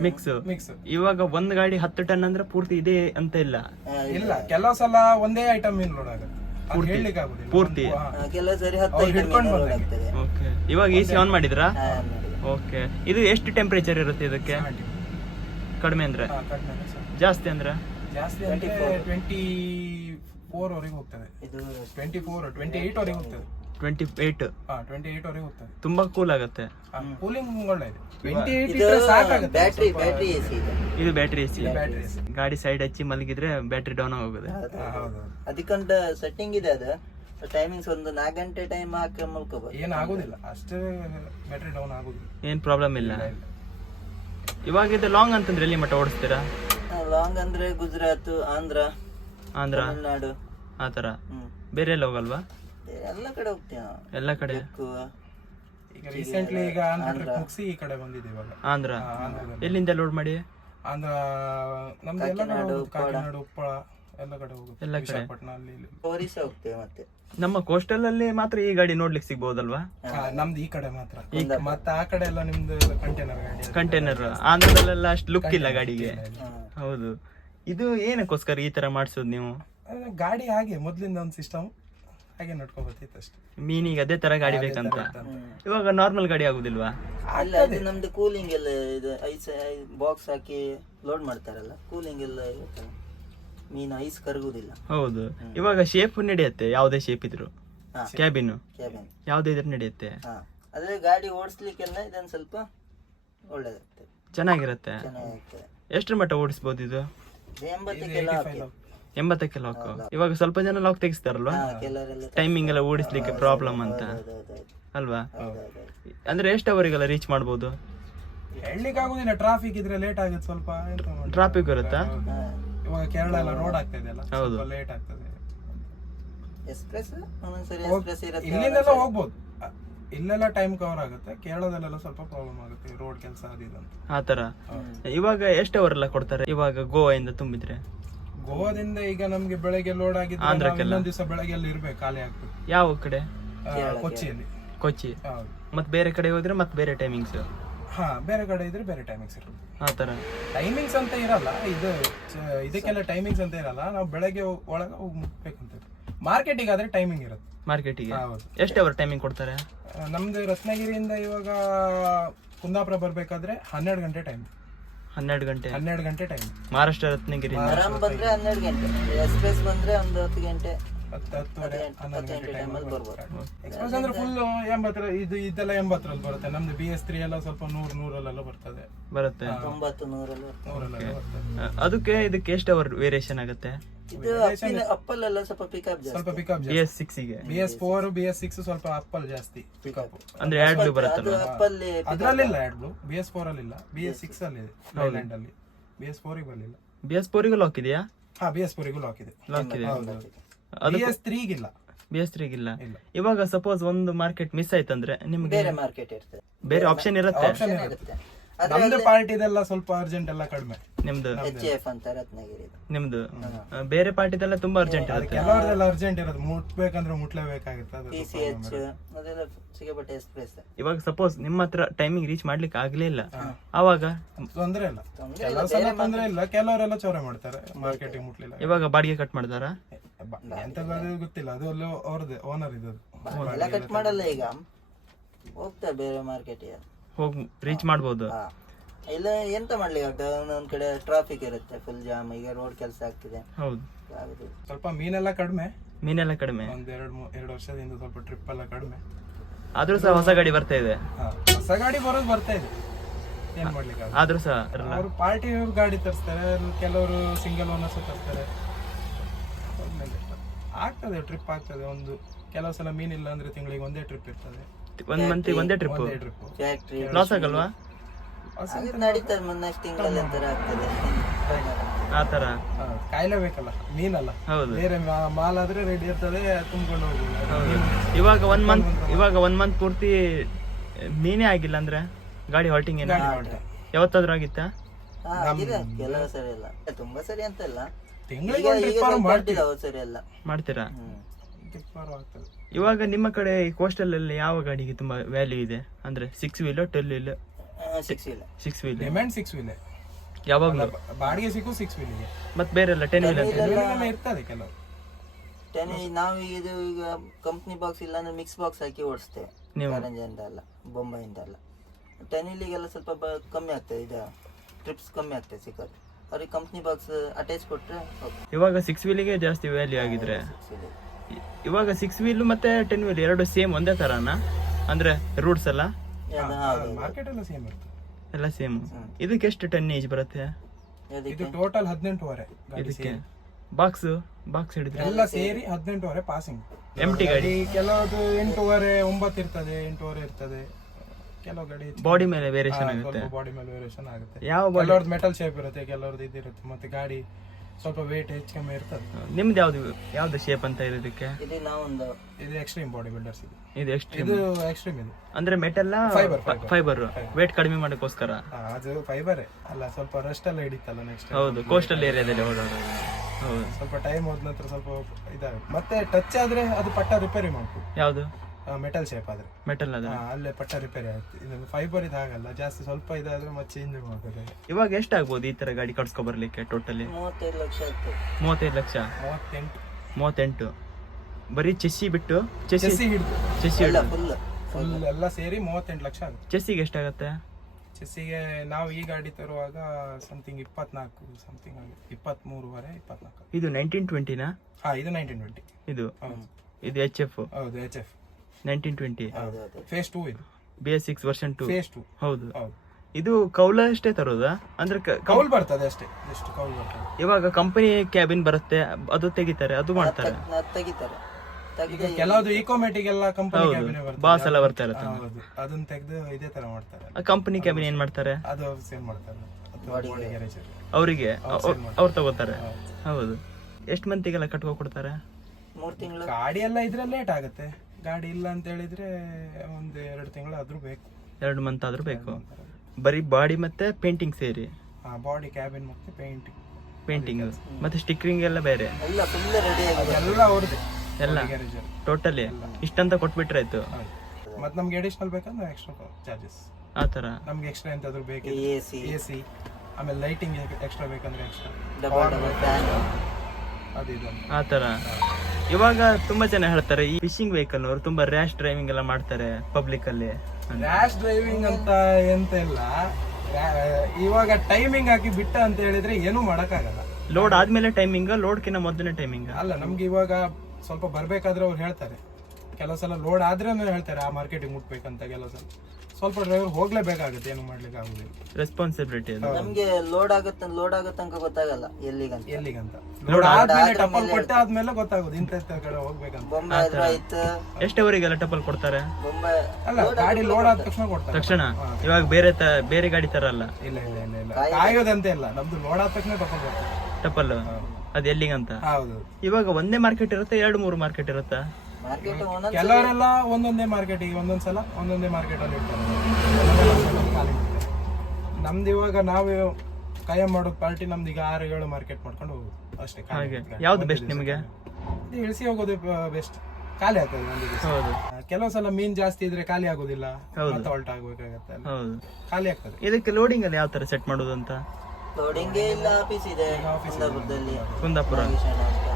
ಮಿಕ್ಸ್ ಮಿಕ್ಸ್ ಇವಾಗ ಒಂದ್ ಗಾಡಿ ಹತ್ತು ಟನ್ ಅಂದ್ರೆ ಪೂರ್ತಿ ಇದೆ ಅಂತ ಇಲ್ಲ. ಇಲ್ಲ. ಕೆಲವು ಸಲ ಒಂದೇ ಐಟಮ್ ಮೀನ್ ಪೂರ್ತಿ. ಕೆಲವು ಸರಿ ಓಕೆ ಇವಾಗ ಎ ಸಿ ಆನ್ ಮಾಡಿದ್ರಾ? ಓಕೆ ಇದು ಎಷ್ಟು ಟೆಂಪರೇಚರ್ ಇರುತ್ತೆ ಇದಕ್ಕೆ? ಕಡಿಮೆ ಅಂದ್ರೆ? ಕಡಿಮೆ ಸರ್. ಜಾಸ್ತಿ ಅಂದ್ರೆ? ಜಾಸ್ತಿ ಅಂದ್ರೆ ಟ್ವೆಂಟಿ ಫೋರ್ ವರೆಗೆ ಹೋಗ್ತದೆ. ಇದು ಟ್ವೆಂಟಿ ಫೋರ್ ಟ್ವೆಂಟಿ ಏಟ್ ವರೆಗೆ ಹೋಗ್ತದೆ. ಟ್ವೆಂಟಿ ಏಟ್ ಹಾ ಟ್ವೆಂಟಿ ಏಟ್ ವರೆಗೆ ಹೋಗ್ತದೆ. ತುಂಬಾ ಕೂಲ್ ಆಗುತ್ತೆ. ಕೂಲಿಂಗ್ ಒಳ್ಳೆ ಇದೆ. ಟ್ವೆಂಟಿ ಏಟ್ ಇದು ಸಾಕಾಗುತ್ತೆ. ಬ್ಯಾಟ್ರಿ ಬ್ಯಾಟ್ರಿ ಎ ಸಿ ಇದೆ. ಇದು ಬ್ಯಾಟ್ರಿ ಎ ಸಿ ಬ್ಯಾಟ್ರಿ ಗಾಡಿ ಸೈಡ್ ಹಚ್ಚಿ ಮಲಗಿದ್ರೆ ಬ್ಯಾಟ್ರಿ ಡೌನ್ ಆಗೋಗುತ್ತೆ. ಹೌದು ಅದಕ್ಕೊಂದು ಸೆಟ್ಟಿಂಗ್ ಇದೆ ಅದು. ಟೈಮಿಂಗ್ಸ್ ಒಂದು ನಾಲ್ಕು ಗಂಟೆ ಟೈಮ್ ಹಾಕಿ ಮಲ್ಕೋಬೋದು. ಏನು ಆಗೋದಿಲ್ಲ. ಅಷ್ಟೇ ಬ್ಯಾಟ್ರಿ ಡೌನ್ ಆಗೋದು ಏನು ಪ್ರಾಬ್ಲಮ್ ಇಲ್ಲ. ಇವಾಗ ಇದು ಲಾಂಗ್ ಅಂತಂದ್ರೆ ಎಲ್ಲಿ ಮಟ್ಟ ಓಡಿಸ್ತೀರಾ? ಲಾಂಗ್ ಅಂದ್ರೆ ಗುಜರಾತ್ ಆಂಧ್ರ. ಆಂಧ್ರ? ತಮಿಳ್ನಾಡು. ಆ ಥರ? ಹ್ಮ್. ಬೇರೆ ಎಲ್ಲ ಹೋಗಲ್ವಾ? ಎಲ್ಲ ಕಡೆ ಹೋಗ್ತೀವಿ ನಾವು ಎಲ್ಲ ಕಡೆ? ಬೆಕ್ಕು, ಈಗ ರೀಸೆಂಟ್ಲಿ ಈಗ ಆಂಧ್ರ ಟ್ರಿಪ್ ಮುಗಿಸಿ ಈ ಕಡೆ ಬಂದಿದೆ ಇವಾಗ ಆಂಧ್ರ? ಆಂಧ್ರದಲ್ಲಿ. ಎಲ್ಲಿಂದ ಲೋಡ್ ಮಾಡಿ? ಆಂಧ್ರ ನಮ್ದು ಎಲ್ಲ ಕಡೆ ಹೋಗುತ್ತೆ ಕಾಕಿನಾಡ ಉಪ್ಪಳ ಎಲ್ಲ ಕಡೆ ಹೋಗುತ್ತೆ. ಎಲ್ಲ ಕಡೆ. ವಿಶಾಖಪಟ್ಟಣ ಅಲ್ಲಿ ಇಲ್ಲಿ. ಒರಿಸ್ಸಾ ಹೋಗ್ತೇವೆ ಮತ್ತೆ. ನಮ್ಮ ಕೋಸ್ಟಲ್ ಅಲ್ಲಿ ಮಾತ್ರ ಈ ಗಾಡಿ ನೋಡ್ಲಿಕ್ಕೆ ಸಿಗ್ಬೋದಲ್ವಾ? ಹಾ, ನಮ್ದು ಈ ಕಡೆ ಮಾತ್ರ. ಮತ್ತೆ ಆ ಕಡೆ ಎಲ್ಲ ನಿಮ್ದು ಕಂಟೈನರ್ ಗಾಡಿ. ಕಂಟೈನರ್ ಆಂಧ್ರದಲ್ಲೆಲ್ಲ ಅಷ್ಟು ಲುಕ್ ಇಲ್ಲ ಗಾಡಿಗೆ. ಹೌದು. ಇದು ಏನಕ್ಕೋಸ್ಕರ ಈ ತರ ಮಾಡಿಸೋದು ನೀವು? ಗಾಡಿ ಹಾಗೆ ಮೊದ್ಲಿಂದ ಒಂದು ಸಿಸ್ಟಮ್ ಹಾಗೆ ನೋಡ್ಕೊಬರ್ತಿತ್ತು ಅಷ್ಟೇ. ಮೀನಿಗೆ ಅದೇ ತರ ಗಾಡಿ ಬೇಕಂತ? ಇವಾಗ ನಾರ್ಮಲ್ ಗಾಡಿ ಆಗುದಿಲ್ವಾ? ಅಲ್ಲ ಅದು ನಮ್ದು ಕೂಲಿಂಗ್ ಎಲ್ಲ ಇದು ಐಸ್ ಬಾಕ್ಸ್ ಹಾಕಿ ಲೋಡ್ ಮಾಡ್ತಾರಲ್ಲ ಕೂಲಿಂಗ್ ಎಲ್ಲ ಇರುತ್ತಲ್ಲ ಮೀನು ಐಸ್ ಕರಗುದಿಲ್ಲ. ಹೌದು. ಇವಾಗ ಶೇಪ್ ನಡೆಯುತ್ತೆ ಯಾವುದೇ ಶೇಪ್ ಇದ್ರು. ಕ್ಯಾಬಿನ್ ಕ್ಯಾಬಿನ್ ಯಾವುದೇ ಇದ್ರೆ ನಡೆಯುತ್ತೆ. ಅದೇ ಗಾಡಿ ಓಡಿಸ್ಲಿಕ್ಕೆಲ್ಲ ಇದೊಂದು ಸ್ವಲ್ಪ ಒಳ್ಳೇದಾಗ್ತದೆ ಚೆನ್ನಾಗಿರುತ್ತೆ. ಎಷ್ಟು ಎಷ್ಟ್ರ ಮಟ್ಟ ಓಡಿಸ್ಬೋದು ಇದು? ಎಂಬತ್ತಕ್ಕೆ ಲಾಕ್ ಇವಾಗ ಸ್ವಲ್ಪ ಜನ ಲಾಕ್ ತೆಗಿಸ್ತಾರಲ್ವಾ? ಟೈಮಿಂಗ್ ಎಲ್ಲ ಓಡಿಸ್ಲಿಕ್ಕೆ ಪ್ರಾಬ್ಲಮ್ ಅಂತ. ಅಲ್ವಾ? ಅಂದ್ರೆ ಎಷ್ಟು ಅವರಿಗೆಲ್ಲ ರೀಚ್ ಮಾಡ್ಬೋದು? ಹೇಳಲಿಕ್ಕೆ ಆಗುದಿಲ್ಲ ಟ್ರಾಫಿಕ್ ಇದ್ರೆ ಲೇಟ್ ಆಗುತ್ತೆ ಸ್ವಲ್ಪ ಟ್ರಾಫಿಕ್ ಇರುತ್ತಾ ಇವಾಗ ಕೇರಳ ಎಲ್ಲ ರೋಡ್ ಆಗ್ತಾ ಇದೆಯಲ್ಲ ಹೌದು. ಸ್ವಲ್ಪ ಲೇಟ್ ಆಗ್ತದೆ. ಎಕ್ಸ್ಪ್ರೆಸ್ ಒಂದೊಂದ್ಸರಿ ಹೋಗ್- ಎಕ್ಸ್ಪ್ರೆಸ್ ಇರುತ್ತೆ ಇಲ್ಲಿಂದೆಲ್ಲ ಹೋಗ್ಬೋದು. ಇಲ್ಲೆಲ್ಲ ಟೈಮ್ ಕವರ್ ಆಗುತ್ತೆ ಕೇರಳದಲ್ಲೆಲ್ಲ ಸ್ವಲ್ಪ ಪ್ರಾಬ್ಲಮ್ ಆಗುತ್ತೆ ರೋಡ್ ಕೆಲಸ ಅದಿದಂತ ಆ ತರ ಇವಾಗ ಎಷ್ಟು ಅವರ್ ಎಲ್ಲ ಕೊಡ್ತಾರೆ? ಇವಾಗ ಗೋವಾ ಇಂದ ತುಂಬಿದ್ರೆ? ಗೋವಾದಿಂದ ಈಗ ನಮ್ಗೆ ಬೆಳಗ್ಗೆ ಲೋಡ್ ಆಗಿದ್ರೆ ಆಂಧ್ರಕ್ಕೆಲ್ಲ? ಇನ್ನೊಂದ್ ದಿವಸ ಬೆಳಗ್ಗೆ ಅಲ್ಲಿ ಇರ್ಬೇಕು ಖಾಲಿ ಆಗ್ತದೆ ಯಾವ ಕಡೆ? ಆ, ಕೊಚ್ಚಿಯಲ್ಲಿ. ಕೊಚ್ಚಿ. ಹೌದು. ಮತ್ ಬೇರೆ ಕಡೆ ಹೋದ್ರೆ ಮತ್ ಬೇರೆ ಟೈಮಿಂಗ್ಸ್ ಹಾ ಬೇರೆ ಕಡೆ ಇದ್ರೆ ಬೇರೆ ಟೈಮಿಂಗ್ಸ್ ಇರುತ್ತೆ. ಆ ತರ ಟೈಮಿಂಗ್ಸ್ ಅಂತ ಇರಲ್ಲ ಇದು ಚ- ಇದಕ್ಕೆಲ್ಲ ಟೈಮಿಂಗ್ಸ್ ಅಂತ ಇರಲ್ಲ ನಾವು ಬೆಳಗ್ಗೆ ಒಳಗೆ ಹೋಗಿ ಮುಟ್ಬೇಕಂತ ಮಾರ್ಕೆಟಿಗೆ ಆದ್ರೆ ಟೈಮಿಂಗ್ ಇರುತ್ತೆ. ಮಾರ್ಕೆಟಿಗೆ? ಹೌದು. ಎಷ್ಟು ಅವರ್ ಟೈಮಿಂಗ್ ಕೊಡ್ತಾರೆ? ನಮ್ದು ರತ್ನಗಿರಿಯಿಂದ ಇವಾಗ ಕುಂದಾಪುರ ಬರ್ಬೇಕಾದ್ರೆ ಹನ್ನೆರಡು ಗಂಟೆ ಟೈಮ್ ಹನ್ನೆರಡು ಗಂಟೆ. ಹನ್ನೆರಡು ಗಂಟೆ ಟೈಮ್ ಮಹಾರಾಷ್ಟ್ರ ರತ್ನಗಿರಿ ಆರಾಮ್ ಬಂದ್ರೆ ಹನ್ನೆರಡು ಗಂಟೆ. ಎಕ್ಸ್ಪ್ರೆಸ್ ಬಂದ್ರೆ ಒಂದು ಹತ್ತು ಗಂಟೆ. ಹತ್ತು ಹತ್ತುವರೆ ಹನ್ನೊಂದು ಗಂಟೆ ಹದಿನೆಂಟು ಟೈಮಲ್ಲಿ ಟೈಮಲ್ಲಿ ಬರ್ಬೋದು ಎಕ್ಸ್ಪ್ರೆಸ್ ಅಂದ್ರೆ ಫುಲ್ ಎಂಬತ್ತರ ಇದು ಇದೆಲ್ಲ ಎಂಬತ್ತರಲ್ಲಿ ಬರುತ್ತೆ ನಮ್ದು ಬಿ ಎಸ್ ತ್ರೀ ಎಲ್ಲ ಸ್ವಲ್ಪ ನೂರು ನೂರಲ್ಲೆಲ್ಲ ಬರ್ತದೆ ಬರುತ್ತೆ ತೊಂಬತ್ತು ನೂರಲ್ಲಿ ನೂರಲ್ಲೆಲ್ಲ ಬರ್ತದೆ ಅದಕ್ಕೆ ಇದಕ್ಕೆ ಎಷ್ಟು ಅವರ್ ವೇರಿಯೇಷನ್ ಆಗುತ್ತೆ ಇದು ಅಪ್ಪಿನ ಅಪ್ಪಲೆಲ್ಲ ಸ್ವಲ್ಪ ಪಿಕಪ್ ಜಾಸ್ತಿ ಸ್ವಲ್ಪ pickup B S ಸಿಕ್ಸ್ಗೆ B S four B S six ಸ್ವಲ್ಪ ಅಪ್ಪಲ್ ಜಾಸ್ತಿ ಪಿಕಪ್ ಅಂದ್ರೆ ಎರಡು ಬ್ಲೂ ಬರುತ್ತಲ್ಲ ಅಪ್ಪಲ್ಲಿ ಅದ್ರಲ್ಲಿಲ್ಲ ಬ್ಲೂ ಬಿ ಎಸ್ ಫೋರ್ ಅಲ್ಲಿ ಇಲ್ಲ ಬಿ ಎಸ್ ಸಿಕ್ಸ್ ಅಲ್ಲಿ ಇದೆ ಲೈಲ್ಯಾಂಡ್ ಅಲ್ಲಿ ಬಿ ಎಸ್ ಫೋರ್ ಬರಲಿಲ್ಲ ಬಿ ಎಸ್ ಫೋರಿಗೂ ಲಾಕ್ ಇದೆಯಾ ಹಾ ಬಿ ಎಸ್ ಫೋರಿಗೂ ಲಾಕ್ ಇದೆ ಲಾಕ್ ಇದೆ ಬಿ ಎಸ್ ತ್ರೀಗಿಲ್ಲ ಬಿ ಎಸ್ ತ್ರೀಗಿಲ್ಲ ಇಲ್ಲ. ಇವಾಗ ಸಪೋಸ್ ಒಂದು ಮಾರ್ಕೆಟ್ ಮಿಸ್ ಆಯ್ತಂದ್ರೆ ನಿಮ್ಗೆ ಬೇರೆ ಮಾರ್ಕೆಟ್ ಇರ್ತದೆ. ಬೇರೆ ಆಪ್ಷನ್ ಇರುತ್ತೆ. ಆಪ್ಷನ್ ಇರುತ್ತೆ. ನಮ್ದು ಪಾರ್ಟಿದೆಲ್ಲ ಸ್ವಲ್ಪ ಅರ್ಜೆಂಟ್ ಎಲ್ಲ ಕಡಿಮೆ. ನಿಮ್ದು? ಎಚ್ ಎಫ್ ಅಂತ ರತ್ನಗಿರಿ ನಿಮ್ದು? ಆ, ಬೇರೆ ಪಾರ್ಟಿದೆಲ್ಲ ತುಂಬಾ ಅರ್ಜೆಂಟ್ ಇರುತ್ತೆ. ಕೆಲವರದೆಲ್ಲ ಅರ್ಜೆಂಟ್ ಇರೋದು. ಮುಟ್ಬೇಕಂದ್ರೆ ಮುಟ್ಲೇಬೇಕಾಗುತ್ತೆ. ಅದು ಪಿ ಸಿ ಎಚ್ ಅದೆಲ್ಲ ಎಕ್ಸ್ಪ್ರೆಸ್ ಇವಾಗ ಸಪೋಸ್ ನಿಮ್ಮ ಹತ್ರ ಟೈಮಿಂಗ್ ರೀಚ್ ಮಾಡ್ಲಿಕ್ಕೆ ಆಗ್ಲೇ ಇಲ್ಲ. ಅವಾಗ ತೊಂದ್ರೆ ಇಲ್ಲ. ತೊಂದ್ರೆ ಕೆಲವು ಸಲ ತೊಂದ್ರೆ ಇಲ್ಲ. ಕೆಲವರೆಲ್ಲ ಚೌರೆ ಮಾಡ್ತಾರೆ. ಮಾರ್ಕೆಟಿಂಗ್ ಮುಟ್ಲಿಲ್ಲ. ಇವಾಗ ಬಾಡಿಗೆ ಕಟ್ ಮಾಡ್ತಾರಾ ಎಂತದ್ದು ಗೊತ್ತಿಲ್ಲ. ಅದು ಅಲ್ಲಿ ಅವ್ರದ್ದು ಓನರ್ ಇದ್ದದ್ದು. ಎಲ್ಲ ಕಟ್ ಮಾಡಲ್ಲ ಈಗ. ಹೋಗ್ತಾರೆ ಬೇರೆ ಮಾರ್ಕೆಟಿಗೆ ಹೋಗಿ ರೀಚ್ ಮಾಡ್ಬೋದು. ಹಾ. ಇಲ್ಲ ಎಂತ ಮಾಡ್ಲಿಕ್ಕೆ ಆಗ್ತದೆ ಒಂದೊಂದ್ ಕಡೆ ಟ್ರಾಫಿಕ್ ಇರುತ್ತೆ ಫುಲ್ ಜಾಮ್ ಈಗ ರೋಡ್ ಕೆಲಸ ಆಗ್ತಿದೆ. ಹೌದು. ಆಗುದು ಸ್ವಲ್ಪ ಮೀನೆಲ್ಲ ಕಡಿಮೆ? ಮೀನೆಲ್ಲ ಕಡಿಮೆ. ಒಂದ್ ಎರಡು ಎರಡು ವರ್ಷದಿಂದ ಸ್ವಲ್ಪ ಟ್ರಿಪ್ ಎಲ್ಲ ಕಡಿಮೆ. ಆದ್ರೂ ಸಹ ಹೊಸ ಗಾಡಿ ಬರ್ತಾ ಇದೆ. ಹಾ, ಹೊಸ ಗಾಡಿ ಬರೋದು ಬರ್ತಾ ಇದೆ. ಏನ್ ಮಾಡ್ಲಿಕ್ಕೆ. ಆದ್ರೂ ಸಹ. ಅವರು ಪಾರ್ಟಿ ಗಾಡಿ ತರಿಸ್ತಾರೆ ಕೆಲವರು ಸಿಂಗಲ್ ಓನರ್ಸ್ ತರಿಸ್ತಾರೆ. ಆದ್ಮೇಲೆ ಆಗ್ತದೆ ಟ್ರಿಪ್ ಆಗ್ತದೆ. ಒಂದು ಕೆಲವು ಸಲ ಮೀನಿಲ್ಲ ಅಂದ್ರೆ ತಿಂಗಳಿಗೆ ಒಂದೇ ಟ್ರಿಪ್ ಇರ್ತದೆ. ಒಂದ್ ಮಂತಿಗೆ ಒಂದೇ ಟ್ರಿಪ್ ಒಂದೇ ಟ್ರಿಪ್ ಫ್ಯಾಕ್ಟ್ರಿ ಲಾಸ್ ಆಗಲ್ವಾ? ನಡೀತದೆ ಮೊನ್ನೆ ತಿಂಗಳಲ್ಲಿ ಎಂತರ ಆಗ್ತದೆ. ಆ ತರ? ಕಾಯ್ಲೇಬೇಕಲ್ಲ ಮೀನಲ್ಲ. ಹೌದು. ಬೇರೆ ಮಾ- ಮಾಲ್ ಆದ್ರೆ ರೆಡಿ ಇರ್ತದೆ ತುಂಬ್ಕೊಂಡು ಹೋಗುದು. ಇವಾಗ ಒನ್ ಮಂತ್ ಇವಾಗ ಒನ್ ಮಂತ್ ಪೂರ್ತಿ ಮೀನೇ ಆಗಿಲ್ಲ ಅಂದ್ರೆ ಗಾಡಿ ಹಾಲ್ಟಿಂಗ್ ಏನ? ಯಾವತ್ತಾದ್ರೂ ಆಗಿತ್ತಾ? ಹಾ ಆಗಿದೆ. ಕೆಲವು ಸರಿ ಇಲ್ಲ. ತುಂಬಾ ಸರಿ ಅಂತ ಇಲ್ಲ. ತಿಂಗಳಿಗೆ ಹೋದ್ ಸರಿ ಎಲ್ಲ. ಮಾಡ್ತೀರಾ? ಆಗ್ತದೆ. ಇವಾಗ ನಿಮ್ಮ ಕಡೆ ಕೋಸ್ಟಲ್ ಅಲ್ಲಿ ಯಾವ ಗಾಡಿಗೆ ತುಂಬಾ ವ್ಯಾಲ್ಯೂ ಇದೆ? ಅಂದ್ರೆ six wheel ten wheel six wheel six wheel demand six wheel ಯಾವಾಗ್ಲೂ? ಬಾಡಿಗೆ ಸಿಕ್ಕು ಸಿಕ್ಸ್ ವೀಲಿಗೆ ಮತ್ತೆ ಬೇರೆ ಎಲ್ಲ ಟೆನ್ ವೀಲ್ ಎಲ್ಲ ಇರ್ತದೆ ಕೆಲವು. ಟೆನ್ ನಾವು ಇದು ಈಗ ಕಂಪ್ನಿ ಬಾಕ್ಸ್ ಇಲ್ಲ ಅಂದ್ರೆ ಮಿಕ್ಸ್ ಬಾಕ್ಸ್ ಹಾಕಿ ಓಡಿಸ್ತೇವೆ ನೀವು? ಕಾರಂಜಿಯಿಂದ ಅಲ್ಲ ಬೊಂಬೈಯಿಂದ ಅಲ್ಲ. ಟೆನ್ ವೀಲಿಗೆಲ್ಲ ಸ್ವಲ್ಪ ಬ- ಕಮ್ಮಿ ಆಗ್ತದೆ ಇದು. ಟ್ರಿಪ್ಸ್ ಕಮ್ಮಿ ಆಗ್ತದೆ ಸಿಕ್ಕೋದು ಅವ್ರಿಗೆ ಕಂಪ್ನಿ ಬಾಕ್ಸ್ ಅಟ್ಯಾಚ್ ಕೊಟ್ಟರೆ ಇವಾಗ ಸಿಕ್ಸ್ ವೀಲಿಗೆ ಜಾಸ್ತಿ ವ್ಯಾಲ್ಯೂ ಆಗಿದ್ರೆ? ಇವಾಗ ಸಿಕ್ಸ್ ವೀಲ್ ಮತ್ತೆ ಟೆನ್ ವೀಲ್ ಎರಡು ಸೇಮ್ ಒಂದೇ ತರನಾ? ಅಂದ್ರೆ ರೂಟ್ಸ್ ಎಲ್ಲ? ಮಾರ್ಕೆಟ್ ಎಲ್ಲ ಸೇಮ್ ಇರ್ತದೆ ಎಲ್ಲ ಸೇಮ್ ಇದಕ್ಕೆ ಎಷ್ಟು ಟೆನ್ ಏಜ್ ಬರುತ್ತೆ? ಇದು ಟೋಟಲ್ ಹದಿನೆಂಟುವರೆ ಇದಕ್ಕೆ. ಬಾಕ್ಸ್ ಬಾಕ್ಸ್ ಹಿಡಿದ್ರೆ? ಎಲ್ಲ ಸೇರಿ ಹದಿನೆಂಟುವರೆ ಪಾಸಿಂಗ್ ಎಂ ಟಿ ಗಾಡಿ. ಕೆಲವೊಂದು ಎಂಟೂವರೆ ಒಂಬತ್ತು ಇರ್ತದೆ ಎಂಟೂವರೆ ಇರ್ತದೆ. ಕೆಲವು ಗಾಡಿ ಬಾಡಿ ಮೇಲೆ ವೇರಿಯೇಷನ್ ಆಗುತ್ತೆ. ಬಾಡಿ ಮೇಲೆ ವೇರಿಯೇಷನ್ ಆಗುತ್ತೆ. ಯಾವ ಕೆಲವ್ರದ್ದು ಮೆಟಲ್ ಶೇಪ್ ಇರುತ್ತೆ ಕೆಲವ್ರದ್ದು ಇದಿರುತ್ತೆ ಮತ್ತೆ ಗಾಡಿ ಸ್ವಲ್ಪ ವೇಟ್ ಹೆಚ್ಚು ಕಮ್ಮಿ ಇರ್ತದೆ. ನಿಮ್ದು ಯಾವ್ದು ಯಾವ್ದು ಶೇಪ್ ಅಂತ ಇರೋದಕ್ಕೆ ಇದಕ್ಕೆ? ಇದು ನಾವೊಂದು ಇದು ಎಕ್ಸ್ಟ್ರೀಮ್ ಬಾಡಿ ಬಿಲ್ಡರ್ಸ್ ಇದು. ಇದು ಎಕ್ಸ್ಟ್ರೀಮ್ ಇದು ಎಕ್ಸ್ಟ್ರೀಮ್ ಇದು. ಅಂದ್ರೆ ಮೆಟಲ್ ಫೈಬರ್. ಫೈಬರ್ ವೇಟ್ ಕಡಿಮೆ ಮಾಡೋಕ್ಕೋಸ್ಕರ? ಅದು ಫೈಬರ್ ಅಲ್ಲ ಸ್ವಲ್ಪ ರಸ್ಟ್ ಎಲ್ಲ ಹಿಡಿತಲ್ಲ ನೆಕ್ಸ್ಟ್ ಹೌದು ಕೋಸ್ಟಲ್ ಏರಿಯಾದಲ್ಲಿ ಓಡೋದು ಹೌದು. ಸ್ವಲ್ಪ ಟೈಮ್ ಹೋದ ನಂತರ ಸ್ವಲ್ಪ ಇದಾಗುತ್ತೆ. ಮತ್ತೆ ಟಚ್ ಆದ್ರೆ ಅದು ಪಟ್ಟ ರಿಪೇರಿ ಮಾಡ್ತೀವಿ ಯಾವ್ದು? ಮೆಟಲ್ ಶೇಪ್ ಆದ್ರೆ. ಮೆಟಲ್ ಅದ ಅಲ್ಲೇ ಪಟ್ಟ ರಿಪೇರಿ ಆಗುತ್ತೆ ಇದೊಂದು ಫೈಬರ್ ಇದಾಗಲ್ಲ ಆಗಲ್ಲ ಜಾಸ್ತಿ ಸ್ವಲ್ಪ ಇದಾದ್ರೆ ಮತ್ತೆ ಚೇಂಜ್ ಮಾಡ್ತದೆ ಇವಾಗ ಎಷ್ಟಾಗ್ಬೋದು ಈ ತರ ಗಾಡಿ ಕಟ್ಸ್ಕೊ ಬರ್ಲಿಕ್ಕೆ ಟೋಟಲಿ ಮೂವತ್ತೈದು ಲಕ್ಷ ಮೂವತ್ತೈದು ಲಕ್ಷ? ಮೂವತ್ತೆಂಟು. ಮೂವತ್ತೆಂಟು. ಬರೀ ಚೆಸ್ಸಿ ಬಿಟ್ಟು ಚೆಸ್ಸಿ ಹಿಡಿದು. ಚೆಸ್ಸಿ ಎಲ್ಲ ಫುಲ್ ಫುಲ್ ಎಲ್ಲ ಸೇರಿ ಮೂವತ್ತೆಂಟು ಲಕ್ಷ ಆಗುತ್ತೆ. ಚೆಸ್ಸಿಗೆ ಎಷ್ಟಾಗತ್ತೆ? ಚೆಸ್ಸಿಗೆ ನಾವು ಈ ಗಾಡಿ ತರುವಾಗ ಸಮಥಿಂಗ್ ಇಪ್ಪತ್ನಾಲ್ಕು ಸಮಥಿಂಗ್ ಆಗುತ್ತೆ ಇಪ್ಪತ್ಮೂರುವರೆ ಇಪ್ಪತ್ನಾಲ್ಕು. ಇದು ನೈನ್ಟೀನ್ ಟ್ವೆಂಟಿನಾ ಹಾ ಇದು ನೈನ್ಟೀನ್ ಟ್ವೆಂಟಿ ಇದು? ಹೌದು. ಇದು ಎಚ್ ಎಫ್ ಹೌದು H F nineteen twenty. Phase two ಇದು. B S six version two phase two ಹೌದು. ಹೌದು. ಇದು ಕೌಲ ಅಷ್ಟೇ ತರೋದಾ? ಅಂದ್ರೆ ಕ- ಕೌಲ್ ಬರ್ತದೆ ಅಷ್ಟೇ. ಎಷ್ಟು ಕೌಲ್ ಬರ್ತದೆ. ಇವಾಗ ಕಂಪನಿ ಕ್ಯಾಬಿನ್ ಬರುತ್ತೆ ಅದು ತೆಗಿತಾರೆ ಅದು ಮಾಡ್ತಾರೆ. ಅದ್ ತೆಗಿತಾರೆ. ಈಗ ಕೆಲವುದು ಇಕೋಮೆಟಿಕ್ ಎಲ್ಲ ಕಂಪನಿ ಕ್ಯಾಬಿನೇ ಬರ್ತದೆ. ಬಾಸ್ ಎಲ್ಲ ಬರ್ತಾ ಇರುತ್ತೆ ಹೌದು. ಅದನ್ನ ತೆಗೆದು ಇದೇ ತರ ಮಾಡ್ತಾರೆ. ಆ ಕಂಪನಿ ಕ್ಯಾಬಿನ್ ಏನ್ ಮಾಡ್ತಾರೆ? ಅದು ಸೇಲ್ ಮಾಡ್ತಾರೆ. ಅವರಿಗೆ ಅವ್ರು ತಗೋತಾರೆ. ಹೌದು. ಎಷ್ಟು ಮಂತಿಗೆಲ್ಲ ಕಟ್ಕೊ ಕೊಡ್ತಾರೆ ಮೂರ್ ತಿಂಗಳು. ಗಾಡಿ ಎಲ್ಲ ಇದ್ರೆ ಲೇಟ್ ಆಗುತ್ತೆ. ಗಾಡಿ ಇಲ್ಲ ಅಂತ ಹೇಳಿದ್ರೆ ಒಂದು ಎರಡು ತಿಂಗಳು ಆದ್ರೂ ಬೇಕು. ಎರಡು ಮಂತ್ ಆದ್ರೂ ಬೇಕು. ಬರೀ ಬಾಡಿ ಮತ್ತೆ ಪೇಂಟಿಂಗ್ ಸೇರಿ? ಬಾಡಿ ಕ್ಯಾಬಿನ್ ಮತ್ತೆ ಪೇಂಟಿಂಗ್ ಪೇಂಟಿಂಗ್ ಮತ್ತೆ ಸ್ಟಿಕ್ರಿಂಗ್ ಎಲ್ಲ ಬೇರೆ? ಎಲ್ಲ ಫುಲ್ ರೆಡಿ ಆಗಿದೆ. ಎಲ್ಲ? ಅವ್ರದ್ದು. ಎಲ್ಲ. ಟೋಟಲಿ ಇಷ್ಟಂತ ಕೊಟ್ಬಿಟ್ರಾಯ್ತು ಮತ್ತೆ ನಮ್ಗೆ ಅಡಿಷನಲ್ ಬೇಕಂದ್ರೆ ಎಕ್ಸ್ಟ್ರಾ ಚಾರ್ಜಸ್ ಆ ತರ ನಮ್ಗೆ ಎಕ್ಸ್ಟ್ರಾ ಎಂತಾದ್ರೂ ಬೇಕು ಎ ಸಿ ಎ ಸಿ ಆಮೇಲೆ ಲೈಟಿಂಗ್ ಎಕ್ಸ್ಟ್ರಾ ಬೇಕಂದ್ರೆ ಎಕ್ಸ್ಟ್ರಾ ಡಬಲ್ ಡಬಲ್ ಫ್ಯಾನ್ ಅದು ಇದು. ಆ ತರ ಇವಾಗ ತುಂಬಾ ಜನ ಹೇಳ್ತಾರೆ ಈ ಫಿಶಿಂಗ್ ವೆಹಿಕಲ್ ಅವರು ತುಂಬಾ ರ್ಯಾಶ್ ಡ್ರೈವಿಂಗ್ ಎಲ್ಲ ಮಾಡ್ತಾರೆ ಪಬ್ಲಿಕ್ ಅಲ್ಲಿ ರ್ಯಾಶ್ ಡ್ರೈವಿಂಗ್ ಅಂತ ಎಂತ ಇಲ್ಲ. ಇವಾಗ ಟೈಮಿಂಗ್ ಹಾಕಿ ಬಿಟ್ಟ ಅಂತ ಹೇಳಿದ್ರೆ ಏನು ಮಾಡಕ್ಕಾಗಲ್ಲ. ಲೋಡ್ ಆದ್ಮೇಲೆ ಟೈಮಿಂಗ್ ಲೋಡ್ ಕಿನ್ನ ಮೊದಲನೇ ಟೈಮಿಂಗ್ ಅಲ್ಲ ನಮ್ಗೆ ಇವಾಗ ಸ್ವಲ್ಪ ಬರ್ಬೇಕಾದ್ರೆ ಅವ್ರು ಹೇಳ್ತಾರೆ. ಕೆಲಸ ಸಲ ಲೋಡ್ ಆದ್ರೆ ಹೇಳ್ತಾರೆ ಆ ಮಾರ್ಕೆಟಿಂಗ್ ಮುಟ್ಬೇಕಂತ ಕೆಲವು ಸಲ. ಸ್ವಲ್ಪ ಡ್ರೈವರ್ ಹೋಗ್ಲೇಬೇಕಾಗುತ್ತೆ ಏನು ಮಾಡ್ಲಿಕ್ಕೆ ಆಗುದಿಲ್ಲ. ರೆಸ್ಪಾನ್ಸಿಬಿಲಿಟಿ ಅದು. ನಮ್ಗೆ ಲೋಡ್ ಆಗುತ್ತೆ ಲೋಡ್ ಆಗುತ್ತೆ ತನಕ ಗೊತ್ತಾಗಲ್ಲ ಎಲ್ಲಿಗಂತ. ಎಲ್ಲಿಗಂತ. ಲೋಡ್ ಆದ್ಮೇಲೆ ಟಪ್ಪಲ್ ಕೊಟ್ಟೆ ಆದ್ಮೇಲೆ ಗೊತ್ತಾಗೋದು ಇಂತ ಇಂತ ಕಡೆ ಹೋಗ್ಬೇಕಂತ. ಬೊಂಬೆ ಆದ್ರೂ ಆಯ್ತು. ಎಷ್ಟವರೆಗೆಲ್ಲ ಟಪಲ್ ಕೊಡ್ತಾರೆ? ಬೊಂಬೆ ಅಲ್ಲ ಗಾಡಿ ಲೋಡ್ ಆದ ತಕ್ಷಣ ಕೊಡ್ತಾರೆ. ತಕ್ಷಣ? ಇವಾಗ ಬೇರೆ ತ ಬೇರೆ ಗಾಡಿ ತರ ಅಲ್ಲ? ಇಲ್ಲ ಇಲ್ಲ ಇಲ್ಲ ಇಲ್ಲ. ಕಾಯೋದಂತ ಇಲ್ಲ ನಮ್ದು ಲೋಡ್ ಆದ ತಕ್ಷಣ ಟಪ್ಪಲ್ ಕೊಡ್ತಾರೆ. ಟಪಲ್? ಅದು ಎಲ್ಲಿಗಂತ? ಹೌದು. ಇವಾಗ ಒಂದೇ ಮಾರ್ಕೆಟ್ ಇರುತ್ತೆ ಎರಡು ಮೂರು ಮಾರ್ಕೆಟ್ ಇರುತ್ತಾ? ಕೆಲವರೆಲ್ಲ ಒಂದೊಂದೇ ಮಾರ್ಕೆಟಿಗೆ ಒಂದೊಂದ್ ಸಲ ಒಂದೊಂದೇ ಮಾರ್ಕೆಟ್ ಅಲ್ಲಿ ಇರ್ತಾರೆ. ನಮ್ದು ಇವಾಗ ನಾವು ಕಾಯಂ ಮಾಡೋ ಪಾರ್ಟಿ ನಮ್ದು ಈಗ ಆರು ಏಳು ಮಾರ್ಕೆಟ್ ಮಾಡ್ಕೊಂಡು ಹೋಗುದು. ಅಷ್ಟೇ ಖಾಲಿ ಹಾಗೆ. ಯಾವ್ದು ಬೆಸ್ಟ್. ನಿಮಗೆ? ಇಳಿಸಿ ಹೋಗೋದು ಬೆಸ್ಟ್ ಖಾಲಿ ಆಗ್ತದೆ ಹೌದು. ಕೆಲವು ಸಲ ಮೀನ್ ಜಾಸ್ತಿ ಇದ್ರೆ ಖಾಲಿ ಆಗೋದಿಲ್ಲ. ಹೌದು. ಮತ್ತೆ ಹೊಲ್ಟ್ ಆಗ್ಬೇಕಾಗತ್ತೆ ಹೌದು. ಖಾಲಿ ಆಗ್ತದೆ. ಇದಕ್ಕೆ ಲೋಡಿಂಗ್ ಅಲ್ಲಿ ಯಾವ ತರ ಸೆಟ್ ಮಾಡೋದು ಅಂತ? ಲೋಡಿಂಗ್ ಇಲ್ಲ ಆಫೀಸ್ ಇದೆ. ಕುಂದಾಪುರದಲ್ಲಿ. ಕುಂದಾಪುರ. ನಾಗೇಶಣ್ಣ ಅಂತ.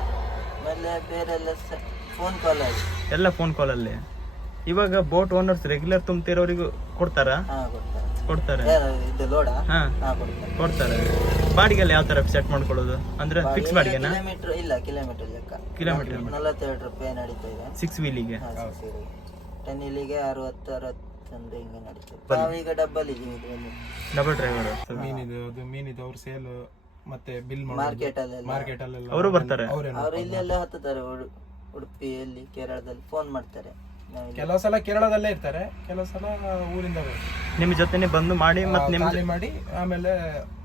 ಆಮೇಲೆ ಬೇರೆ ಎಲ್ಲ ಫೋನ್ ಕಾಲ್ ಎಲ್ಲ ಫೋನ್ ಕಾಲ್ ಅಲ್ಲಿ. ಇವಾಗ ಬೋಟ್ ಓನರ್ಸ್ ರೆಗ್ಯುಲರ್ ತುಂಬ್ತಿರೋರಿಗೂ ಕೊಡ್ತಾರಾ? ಹಾ ಕೊಡ್ತಾರೆ. ಕೊಡ್ತಾರೆ. ಯಾರು ಇದು ಲೋಡಾ ಹಾ. ಹಾ ಕೊಡ್ತಾರೆ. ಕೊಡ್ತಾರೆ. ಬಾಡಿಗೆಲ್ಲ ಯಾವ ತರ ಸೆಟ್ ಮಾಡ್ಕೊಳ್ಳೋದು? ಅಂದ್ರೆ ಫಿಕ್ಸ್ ಬಾಡಿಗೆನಾ? ಕಿಲೋಮೀಟರ್ ಇಲ್ಲ ಕಿಲೋಮೀಟರ್ ಲೆಕ್ಕ. ಕಿಲೋಮೀಟರ್ ನಲವತ್ತೆರಡು ರೂಪಾಯಿ ನಡೀತಾ ಇದೆ. ಸಿಕ್ಸ್ ವೀಲಿಗೆ ಟೆನ್ ವೀಲಿಗೆ ಅರವತ್ತು ಅರವತ್ತೊಂದು ಹಿಂಗೆ ನಡೀತದೆ ಈಗ ಡಬ್ಬಲ್ ಇದೀವಿ ಇದರಲ್ಲಿ ಡಬಲ್ ಡ್ರೈವರ್ ಮೀನಿದು ಅದು ಮೀನಿದು ಅವ್ರ ಸೇಲ್ ಮತ್ತೆ ಬಿಲ್ ಮಾರ್ಕೆಟ್ ಅಲ್ಲಿ ಮಾರ್ಕೆಟ್ ಅಲ್ಲಿ ಅವರು ಬರ್ತಾರೆ. ಅವರು ಅವ್ರು ಇಲ್ಲೆಲ್ಲ ಹತ್ತುತ್ತಾರೆ ಉಡುಪಿಯಲ್ಲಿ ಕೇರಳದಲ್ಲಿ ಫೋನ್ ಮಾಡ್ತಾರೆ. ನಾವಿಲ್ಲಿ ಕೆಲವು ಸಲ ಕೇರಳದಲ್ಲೇ ಇರ್ತಾರೆ ಕೆಲವು ಸಲ ಊರಿಂದ ಬರ್ತಾರೆ ನಿಮ್ ಜೊತೆನೆ ಬಂದು ಮಾಡಿ ಮತ್ತೆ ನಿಮ್ಮ ಖಾಲಿ ಮಾಡಿ ಆಮೇಲೆ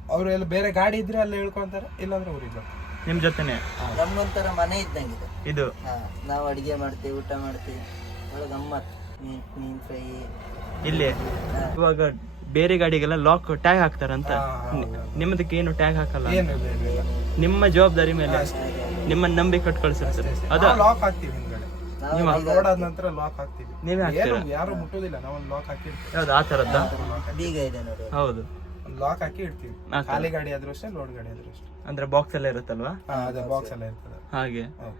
ಅವರು ಎಲ್ಲ ಬೇರೆ ಗಾಡಿ ಇದ್ರೆ ಅಲ್ಲಿ ಹೇಳ್ಕೊಂತಾರೆ ಇಲ್ಲಾಂದ್ರೆ ಊರಿಗೆ ಬರ್ತಾರೆ ನಿಮ್ ಜೊತೆನೆ? ನಮ್ಗೊಂಥರ ಮನೆ ಇದ್ದಂಗಿದೆ ಇದು. ಹಾ ನಾವು ಅಡಿಗೆ ಮಾಡ್ತೀವಿ ಊಟ ಮಾಡ್ತೀವಿ. ಒಳ್ಳೆ ಗಮ್ಮತ್. ಮೀನ್ ಮೀನ್ ಫ್ರೈ. ಇಲ್ಲಿ? ಇವಾಗ ಬೇರೆ ಗಾಡಿಗೆಲ್ಲ ಲಾಕ್ ಟ್ಯಾಗ್ ಹಾಕ್ತಾರಂತ? ಹಾ, ಹೌದು. ನಿಮ್ಮದಕ್ಕೆ ಏನು ಟ್ಯಾಗ್ ಹಾಕಲ್ಲ? ಏನು ಇಲ್ಲ ಇಲ್ಲ, ಇಲ್ಲ ನಿಮ್ಮ ಜವಾಬ್ದಾರಿ ಮೇಲೆ. ನಿಮ್ಮನ್ನ ನಂಬಿ ಕಟ್ ಕಳ್ಸಿರ್ತಾರೆ ಅದ? ಲಾಕ್ ಹಾಕ್ತೀವಿ ಹಿಂದ್ಗಡೆ ನಾವು ಲೋಡ್ ಆದ ನಂತರ ಲಾಕ್ ಹಾಕ್ತೀವಿ. ನೀವೇ ಏನು ಹಾಕ್ತೀರಾ? ಯಾರು ಮುಟ್ಟೋದಿಲ್ಲ ನಾವು ಒಂದು ಲಾಕ್ ಹಾಕಿರ್ತೀವಿ ಯಾವ್ದು ಆ ತರದ್ದ ಬೀಗ ಇದೆ ನೋಡಿ. ಹೌದು. ಒಂದು ಲಾಕ್ ಹಾಕಿ ಇಡ್ತೀವಿ. ಆ ಥರ. ಖಾಲಿ ಗಾಡಿ ಆದ್ರೂ ಅಷ್ಟೇ ಲೋಡ್ ಗಾಡಿ ಆದ್ರೂ ಅಷ್ಟೇ. ಅಂದ್ರೆ ಬಾಕ್ಸ್ ಎಲ್ಲ ಇರುತ್ತಲ್ವಾ? ಹಾ ಅದೇ ಬಾಕ್ಸ್ ಎಲ್ಲ ಇರ್ತದೆ. ಹಾಗೆ. ಹೌದು.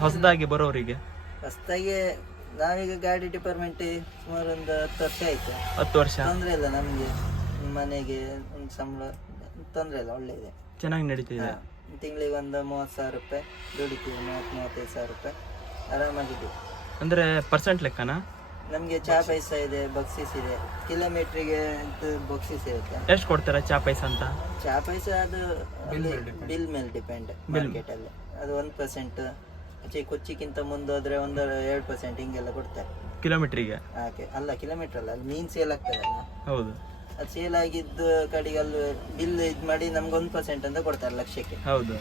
ಹೊಸದಾಗಿ ಬರೋರಿಗೆ? ಹೊಸ್ದಾಗಿ ನಾವೀಗ ಗಾಡಿ ಡಿಪಾರ್ಟ್ಮೆಂಟ್ ಸುಮಾರು ಒಂದು ಹತ್ತು ವರ್ಷ ಆಯ್ತು. ಹತ್ತು ವರ್ಷ? ತೊಂದ್ರೆ ಇಲ್ಲ ನಮ್ಗೆ. ಮನೆಗೆ ಒಂದು ಸಂಬಳ ತೊಂದ್ರೆ ಇಲ್ಲ ಒಳ್ಳೆ ಇದೆ ಚೆನ್ನಾಗಿ ನಡೀತಿದೆ. ತಿಂಗಳಿಗೆ ಒಂದು ಮೂವತ್ತು ಸಾವಿರ ರೂಪಾಯಿ ದುಡಿತೀವಿ ಮೂವತ್ತು ಮೂವತ್ತೈದು ಸಾವಿರ ರೂಪಾಯಿ. ಆರಾಮಾಗಿದ್ದೀವಿ. ಅಂದರೆ ಪರ್ಸೆಂಟ್ ಲೆಕ್ಕನಾ? ನಮಗೆ ಚಾ ಪೈಸ ಇದೆ ಬಕ್ಸಿಸ್ ಇದೆ. ಕಿಲೋಮೀಟ್ರಿಗೆ ಬಕ್ಸಿಸ್ ಇರುತ್ತೆ. ಎಷ್ಟು ಕೊಡ್ತಾರೆ ಚಾ ಪೈಸ ಅಂತ? ಚಾ ಪೈಸ ಅದು ಬಿಲ್ ಮೇಲೆ ಡಿಪೆಂಡ್ ಮಾರ್ಕೆಟಲ್ಲಿ ಅದು ಒಂದು ಪರ್ಸೆಂಟ್ ಆಚೆ ಕೊಚ್ಚಿಗಿಂತ ಮುಂದೋದ್ರೆ ಒಂದು ಎರಡು ಪರ್ಸೆಂಟ್ ಹಿಂಗೆಲ್ಲ ಕೊಡ್ತಾರೆ. ಕಿಲೋಮೀಟ್ರಿಗೆ ಹಾಗೆ. ಅಲ್ಲ ಕಿಲೋಮೀಟರ್ ಅಲ್ಲ ಅಲ್ಲಿ ಮೀನ್ ಸೇಲ್ ಆಗ್ತದಲ್ಲ. ಹೌದು. ಅದು ಸೇಲ್ ಆಗಿದ್ದು ಕಡೆಗೆ ಅಲ್ಲಿ ಬಿಲ್ ಇದು ಮಾಡಿ ನಮ್ಗೆ ಒಂದು ಪರ್ಸೆಂಟ್ ಅಂತ ಕೊಡ್ತಾರೆ ಲಕ್ಷಕ್ಕೆ. ಹೌದು.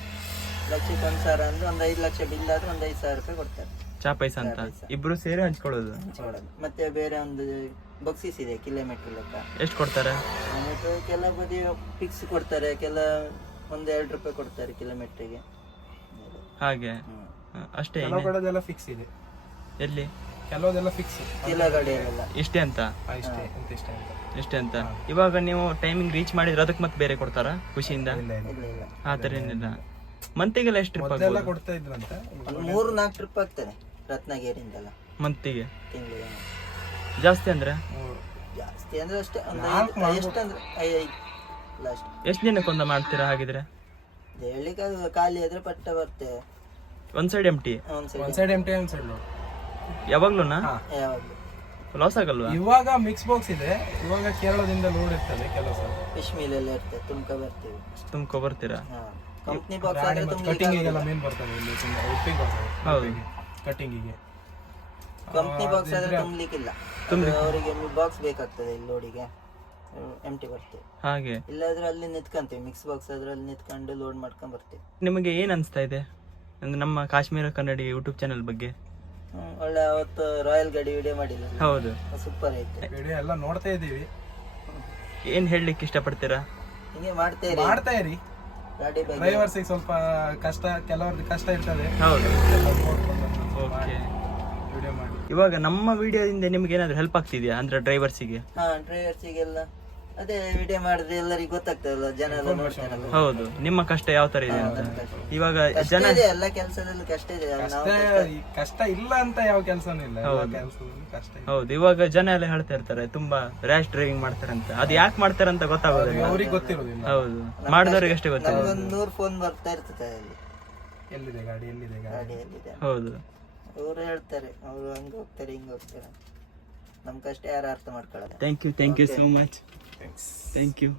ಲಕ್ಷಕ್ಕೆ ಒಂದು ಸಾವಿರ ಅಂದ್ರೆ ಒಂದು ಐದು ಲಕ್ಷ ಬಿಲ್ ಆದ್ರೆ ಒಂದು ಐದು ಸಾವಿರ ರೂಪಾಯಿ ಕೊಡ್ತಾರೆ. ಚಾ ಪೈಸ ಅಂತ? ಇಬ್ರು ಸೇರಿ ಹಂಚ್ಕೊಳ್ಳೋದು? ಹಂಚ್ಕೊಳ್ಳೋದು. ಮತ್ತೆ ಬೇರೆ ಒಂದು ಬಕ್ಸಿಸ್ ಇದೆ ಕಿಲೋಮೀಟರ್ ಲೆಕ್ಕ. ಎಷ್ಟು ಕೊಡ್ತಾರೆ? ಮತ್ತೆ ಕೆಲ ಬದಿ ಫಿಕ್ಸ್ ಕೊಡ್ತಾರೆ ಕೆಲ ಒಂದು ಎರಡು ರೂಪಾಯಿ ಕೊಡ್ತಾರೆ ಕಿಲೋಮೀಟ್ರಿಗೆ ಹಾಗೆ? ಅಷ್ಟೇ ಕೆಲವು ಕಡೆದೆಲ್ಲ ಫಿಕ್ಸ್ ಇದೆ. ಎಲ್ಲಿ? ಕೆಲವುದೆಲ್ಲ ಫಿಕ್ಸ್ ಇಷ್ಟೇ ಅಂತ? ಇಷ್ಟೇ ಅಂತ ಇಷ್ಟೇ ಅಂತ. ಇಷ್ಟೇ ಅಂತ? ಇವಾಗ ನೀವು ಟೈಮಿಂಗ್ ರೀಚ್ ಮಾಡಿದ್ರೆ ಅದಕ್ಕೆ ಮತ್ತೆ ಬೇರೆ ಕೊಡ್ತಾರಾ ಖುಷಿಯಿಂದ? ಇಲ್ಲ ಇಲ್ಲ ಇಲ್ಲ. ಇಲ್ಲ ಆ ಥರ ಏನಿಲ್ಲ. ಮಂತಿಗೆಲ್ಲ ಎಷ್ಟು ಟ್ರಿಪ್ ಮೊದಲೆಲ್ಲ ಕೊಡ್ತಾ ಇದ್ರಂತೆ. ಮೂರು ನಾಲ್ಕು ಟ್ರಿಪ್ ಆಗ್ತದೆ ರತ್ನಗಿರಿಯಿಂದಲ್ಲ. ಮಂತಿಗೆ? ತಿಂಗಳಿಗೆ. ಜಾಸ್ತಿ ಅಂದ್ರೆ? ಜಾಸ್ತಿ ಅಂದ್ರೆ ಅಷ್ಟೇ ಎಷ್ಟು ಅಂದ್ರೆ ಎಷ್ಟು ದಿನಕ್ಕೊಂದು ಮಾಡ್ತೀರಾ ಹಾಗಿದ್ರೆ? ಹೇಳಿಕ್ಕೆ ಖಾಲಿ ಆದ್ರೆ ಪಟ್ಟ ಬರ್ತೇವೆ ಒಂದ್ ಸೈಡ್ ಎಂಟಿ ಒಂದು ಸೈಡ್ ಎಂಟಿ ಟಿ ಒಂದ್ ಸೈಡ್ ಲೋಡ್ ಯಾವಾಗ್ಲೂನಾ? ಯಾವಾಗಲೂ. ಲಾಸ್ ಆಗಲ್ವಾ? ಇವಾಗ ಮಿಕ್ಸ್ ಬಾಕ್ಸ್ ಇದೆ. ಇವಾಗ ಕೇರಳದಿಂದ ಲೋಡ್ ಇರ್ತದೆ ಕೆಲಸ. ಫಿಶ್ ಮೀಲ್ ಎಲ್ಲ ಇರ್ತದೆ ತುಮ್ಕ ಬರ್ತೀವಿ. ತುಂಬ್ಕೊ ಬರ್ತೀರಾ? ಕಂಪ್ನಿ ಬಾಕ್ಸ್ ಆದ್ರೆ ಕಟಿಂಗಿಗೆಲ್ಲ ಮೇನ್ ಬರ್ತದೆ ಇಲ್ಲಿ ತುಂಬ ಬರ್ತದೆ ಹೌದು. ಕಟಿಂಗಿಗೆ ಕಂಪ್ನಿ ಬಾಕ್ಸ್ ಆದ್ರೆ ತುಂಬಲಿಕ್ಕಿಲ್ಲ. ಅವರಿಗೆ ಬಾಕ್ಸ್ ಬೇಕಾಗ್ತದೆ ಇಲ್ಲಿ ಲೋಡಿಗೆ ಎಂಟಿ ಬರ್ತೇವೆ. ಹಾಗೆ. ಇಲ್ಲಾದ್ರೆ ಅಲ್ಲಿ ನಿಂತ್ಕೊಂತೀವಿ. ಮಿಕ್ಸ್ ಬಾಕ್ಸ್ ಆದ್ರೆ ಅಲ್ಲಿ ನಿಂತ್ಕೊಂಡು ಲೋಡ್ ಮಾಡ್ಕೊಂಡು ಬರ್ತೀವಿ. ನಿಮಗೆ ಏನ್ ಅನ್ಸ್ತಾ ಇದೆ? ಅಂದ್ರೆ ನಮ್ಮ ಕಾಶ್ಮೀರ ಕನ್ನಡಿ ಯೂಟ್ಯೂಬ್ ಚಾನೆಲ್ ಬಗ್ಗೆ. ಒಳ್ಳೆ ಅವತ್ತು ರಾಯಲ್ ಗಾಡಿ ವಿಡಿಯೋ ಮಾಡಿಲ್ಲ. ಹೌದು. ಸೂಪರ್ ಐತೆ. ವಿಡಿಯೋ ಎಲ್ಲ ನೋಡ್ತಾ ಇದ್ದೀವಿ. ಏನ್ ಹೇಳಲಿಕ್ಕೆ ಇಷ್ಟಪಡ್ತೀರಾ? ಹಿಂಗೆ ಮಾಡ್ತೇರಿ ಮಾಡ್ತಾ ಇರಿ. ಗಾಡಿ ಬಗ್ಗೆ. ಡ್ರೈವರ್ಸಿಗೆ ಸ್ವಲ್ಪ ಕಷ್ಟ ಕೆಲವರ್ದು ಕಷ್ಟ ಇರ್ತದೆ. ಹೌದು. ಓಕೆ ವಿಡಿಯೋ ಮಾಡಿ. ಇವಾಗ ನಮ್ಮ ವಿಡಿಯೋದಿಂದ ನಿಮ್ಗೆ ಏನಾದ್ರು ಹೆಲ್ಪ್ ಆಗ್ತಿದ್ಯಾ ಅಂದ್ರೆ ಡ್ರೈವರ್ಸಿಗೆ ಹಾ ಡ್ರೈವರ್ಸಿಗೆಲ್ಲ ಅದೇ ವಿಡಿಯೋ ಮಾಡಿದ್ರೆ ಎಲ್ಲರಿಗೆ ಗೊತ್ತಾಗ್ತದಲ್ಲ ಜನ ಎಲ್ಲ ನೋಡ್ತಾರಲ್ಲ ಹೌದು ನಿಮ್ಮ ಕಷ್ಟ ಯಾವ ತರ ಇದೆ ಅಂತ. ಇವಾಗ ಕಷ್ಟ ಜನ ಇದೆ ಎಲ್ಲ ಕೆಲಸದಲ್ಲೂ ಕಷ್ಟ ಇದೆ ನಾವು ಕಷ್ಟ ಈ ಕಷ್ಟ ಇಲ್ಲ ಅಂತ ಯಾವ ಕೆಲಸನೂ ಇಲ್ಲ ಎಲ್ಲ ಕೆಲಸದಲ್ಲಿ ಕಷ್ಟ ಇದೆ. ಹೌದು ಇವಾಗ ಜನ ಎಲ್ಲ ಹೇಳ್ತಾ ಇರ್ತಾರೆ ತುಂಬಾ ರ್ಯಾಶ್ ಡ್ರೈವಿಂಗ್ ಮಾಡ್ತಾರೆ ಅಂತ ಅದು ಯಾಕೆ ಮಾಡ್ತಾರೆ ಅಂತ ಗೊತ್ತಾಗೋದಿಲ್ಲ ಅವ್ರಿಗೆ ಗೊತ್ತಿರೋದಿಲ್ಲ. ಹೌದು ಮಾಡಿದವ್ರಿಗೆ ಅಷ್ಟೇ ಗೊತ್ತಿಲ್ಲ ಒಂದು ನೂರು ಫೋನ್ ಬರ್ತಾ ಇರ್ತದೆ ಅಲ್ಲಿ. ಎಲ್ಲಿದೆ ಗಾಡಿ ಎಲ್ಲಿದೆ ಗಾಡಿ? ಎಲ್ಲಿದೆ ಹೌದು. ಅವರು ಹೇಳ್ತಾರೆ ಅವರು ಹಂಗೆ ಹೋಗ್ತಾರೆ ಹಿಂಗೆ ಹೋಗ್ತಾರೆ ನಮ್ಮ ಕಷ್ಟ ಯಾರು ಅರ್ಥ ಮಾಡ್ಕೊಳ್ಳಲ್ಲ. Thank you thank you so much thanks thank you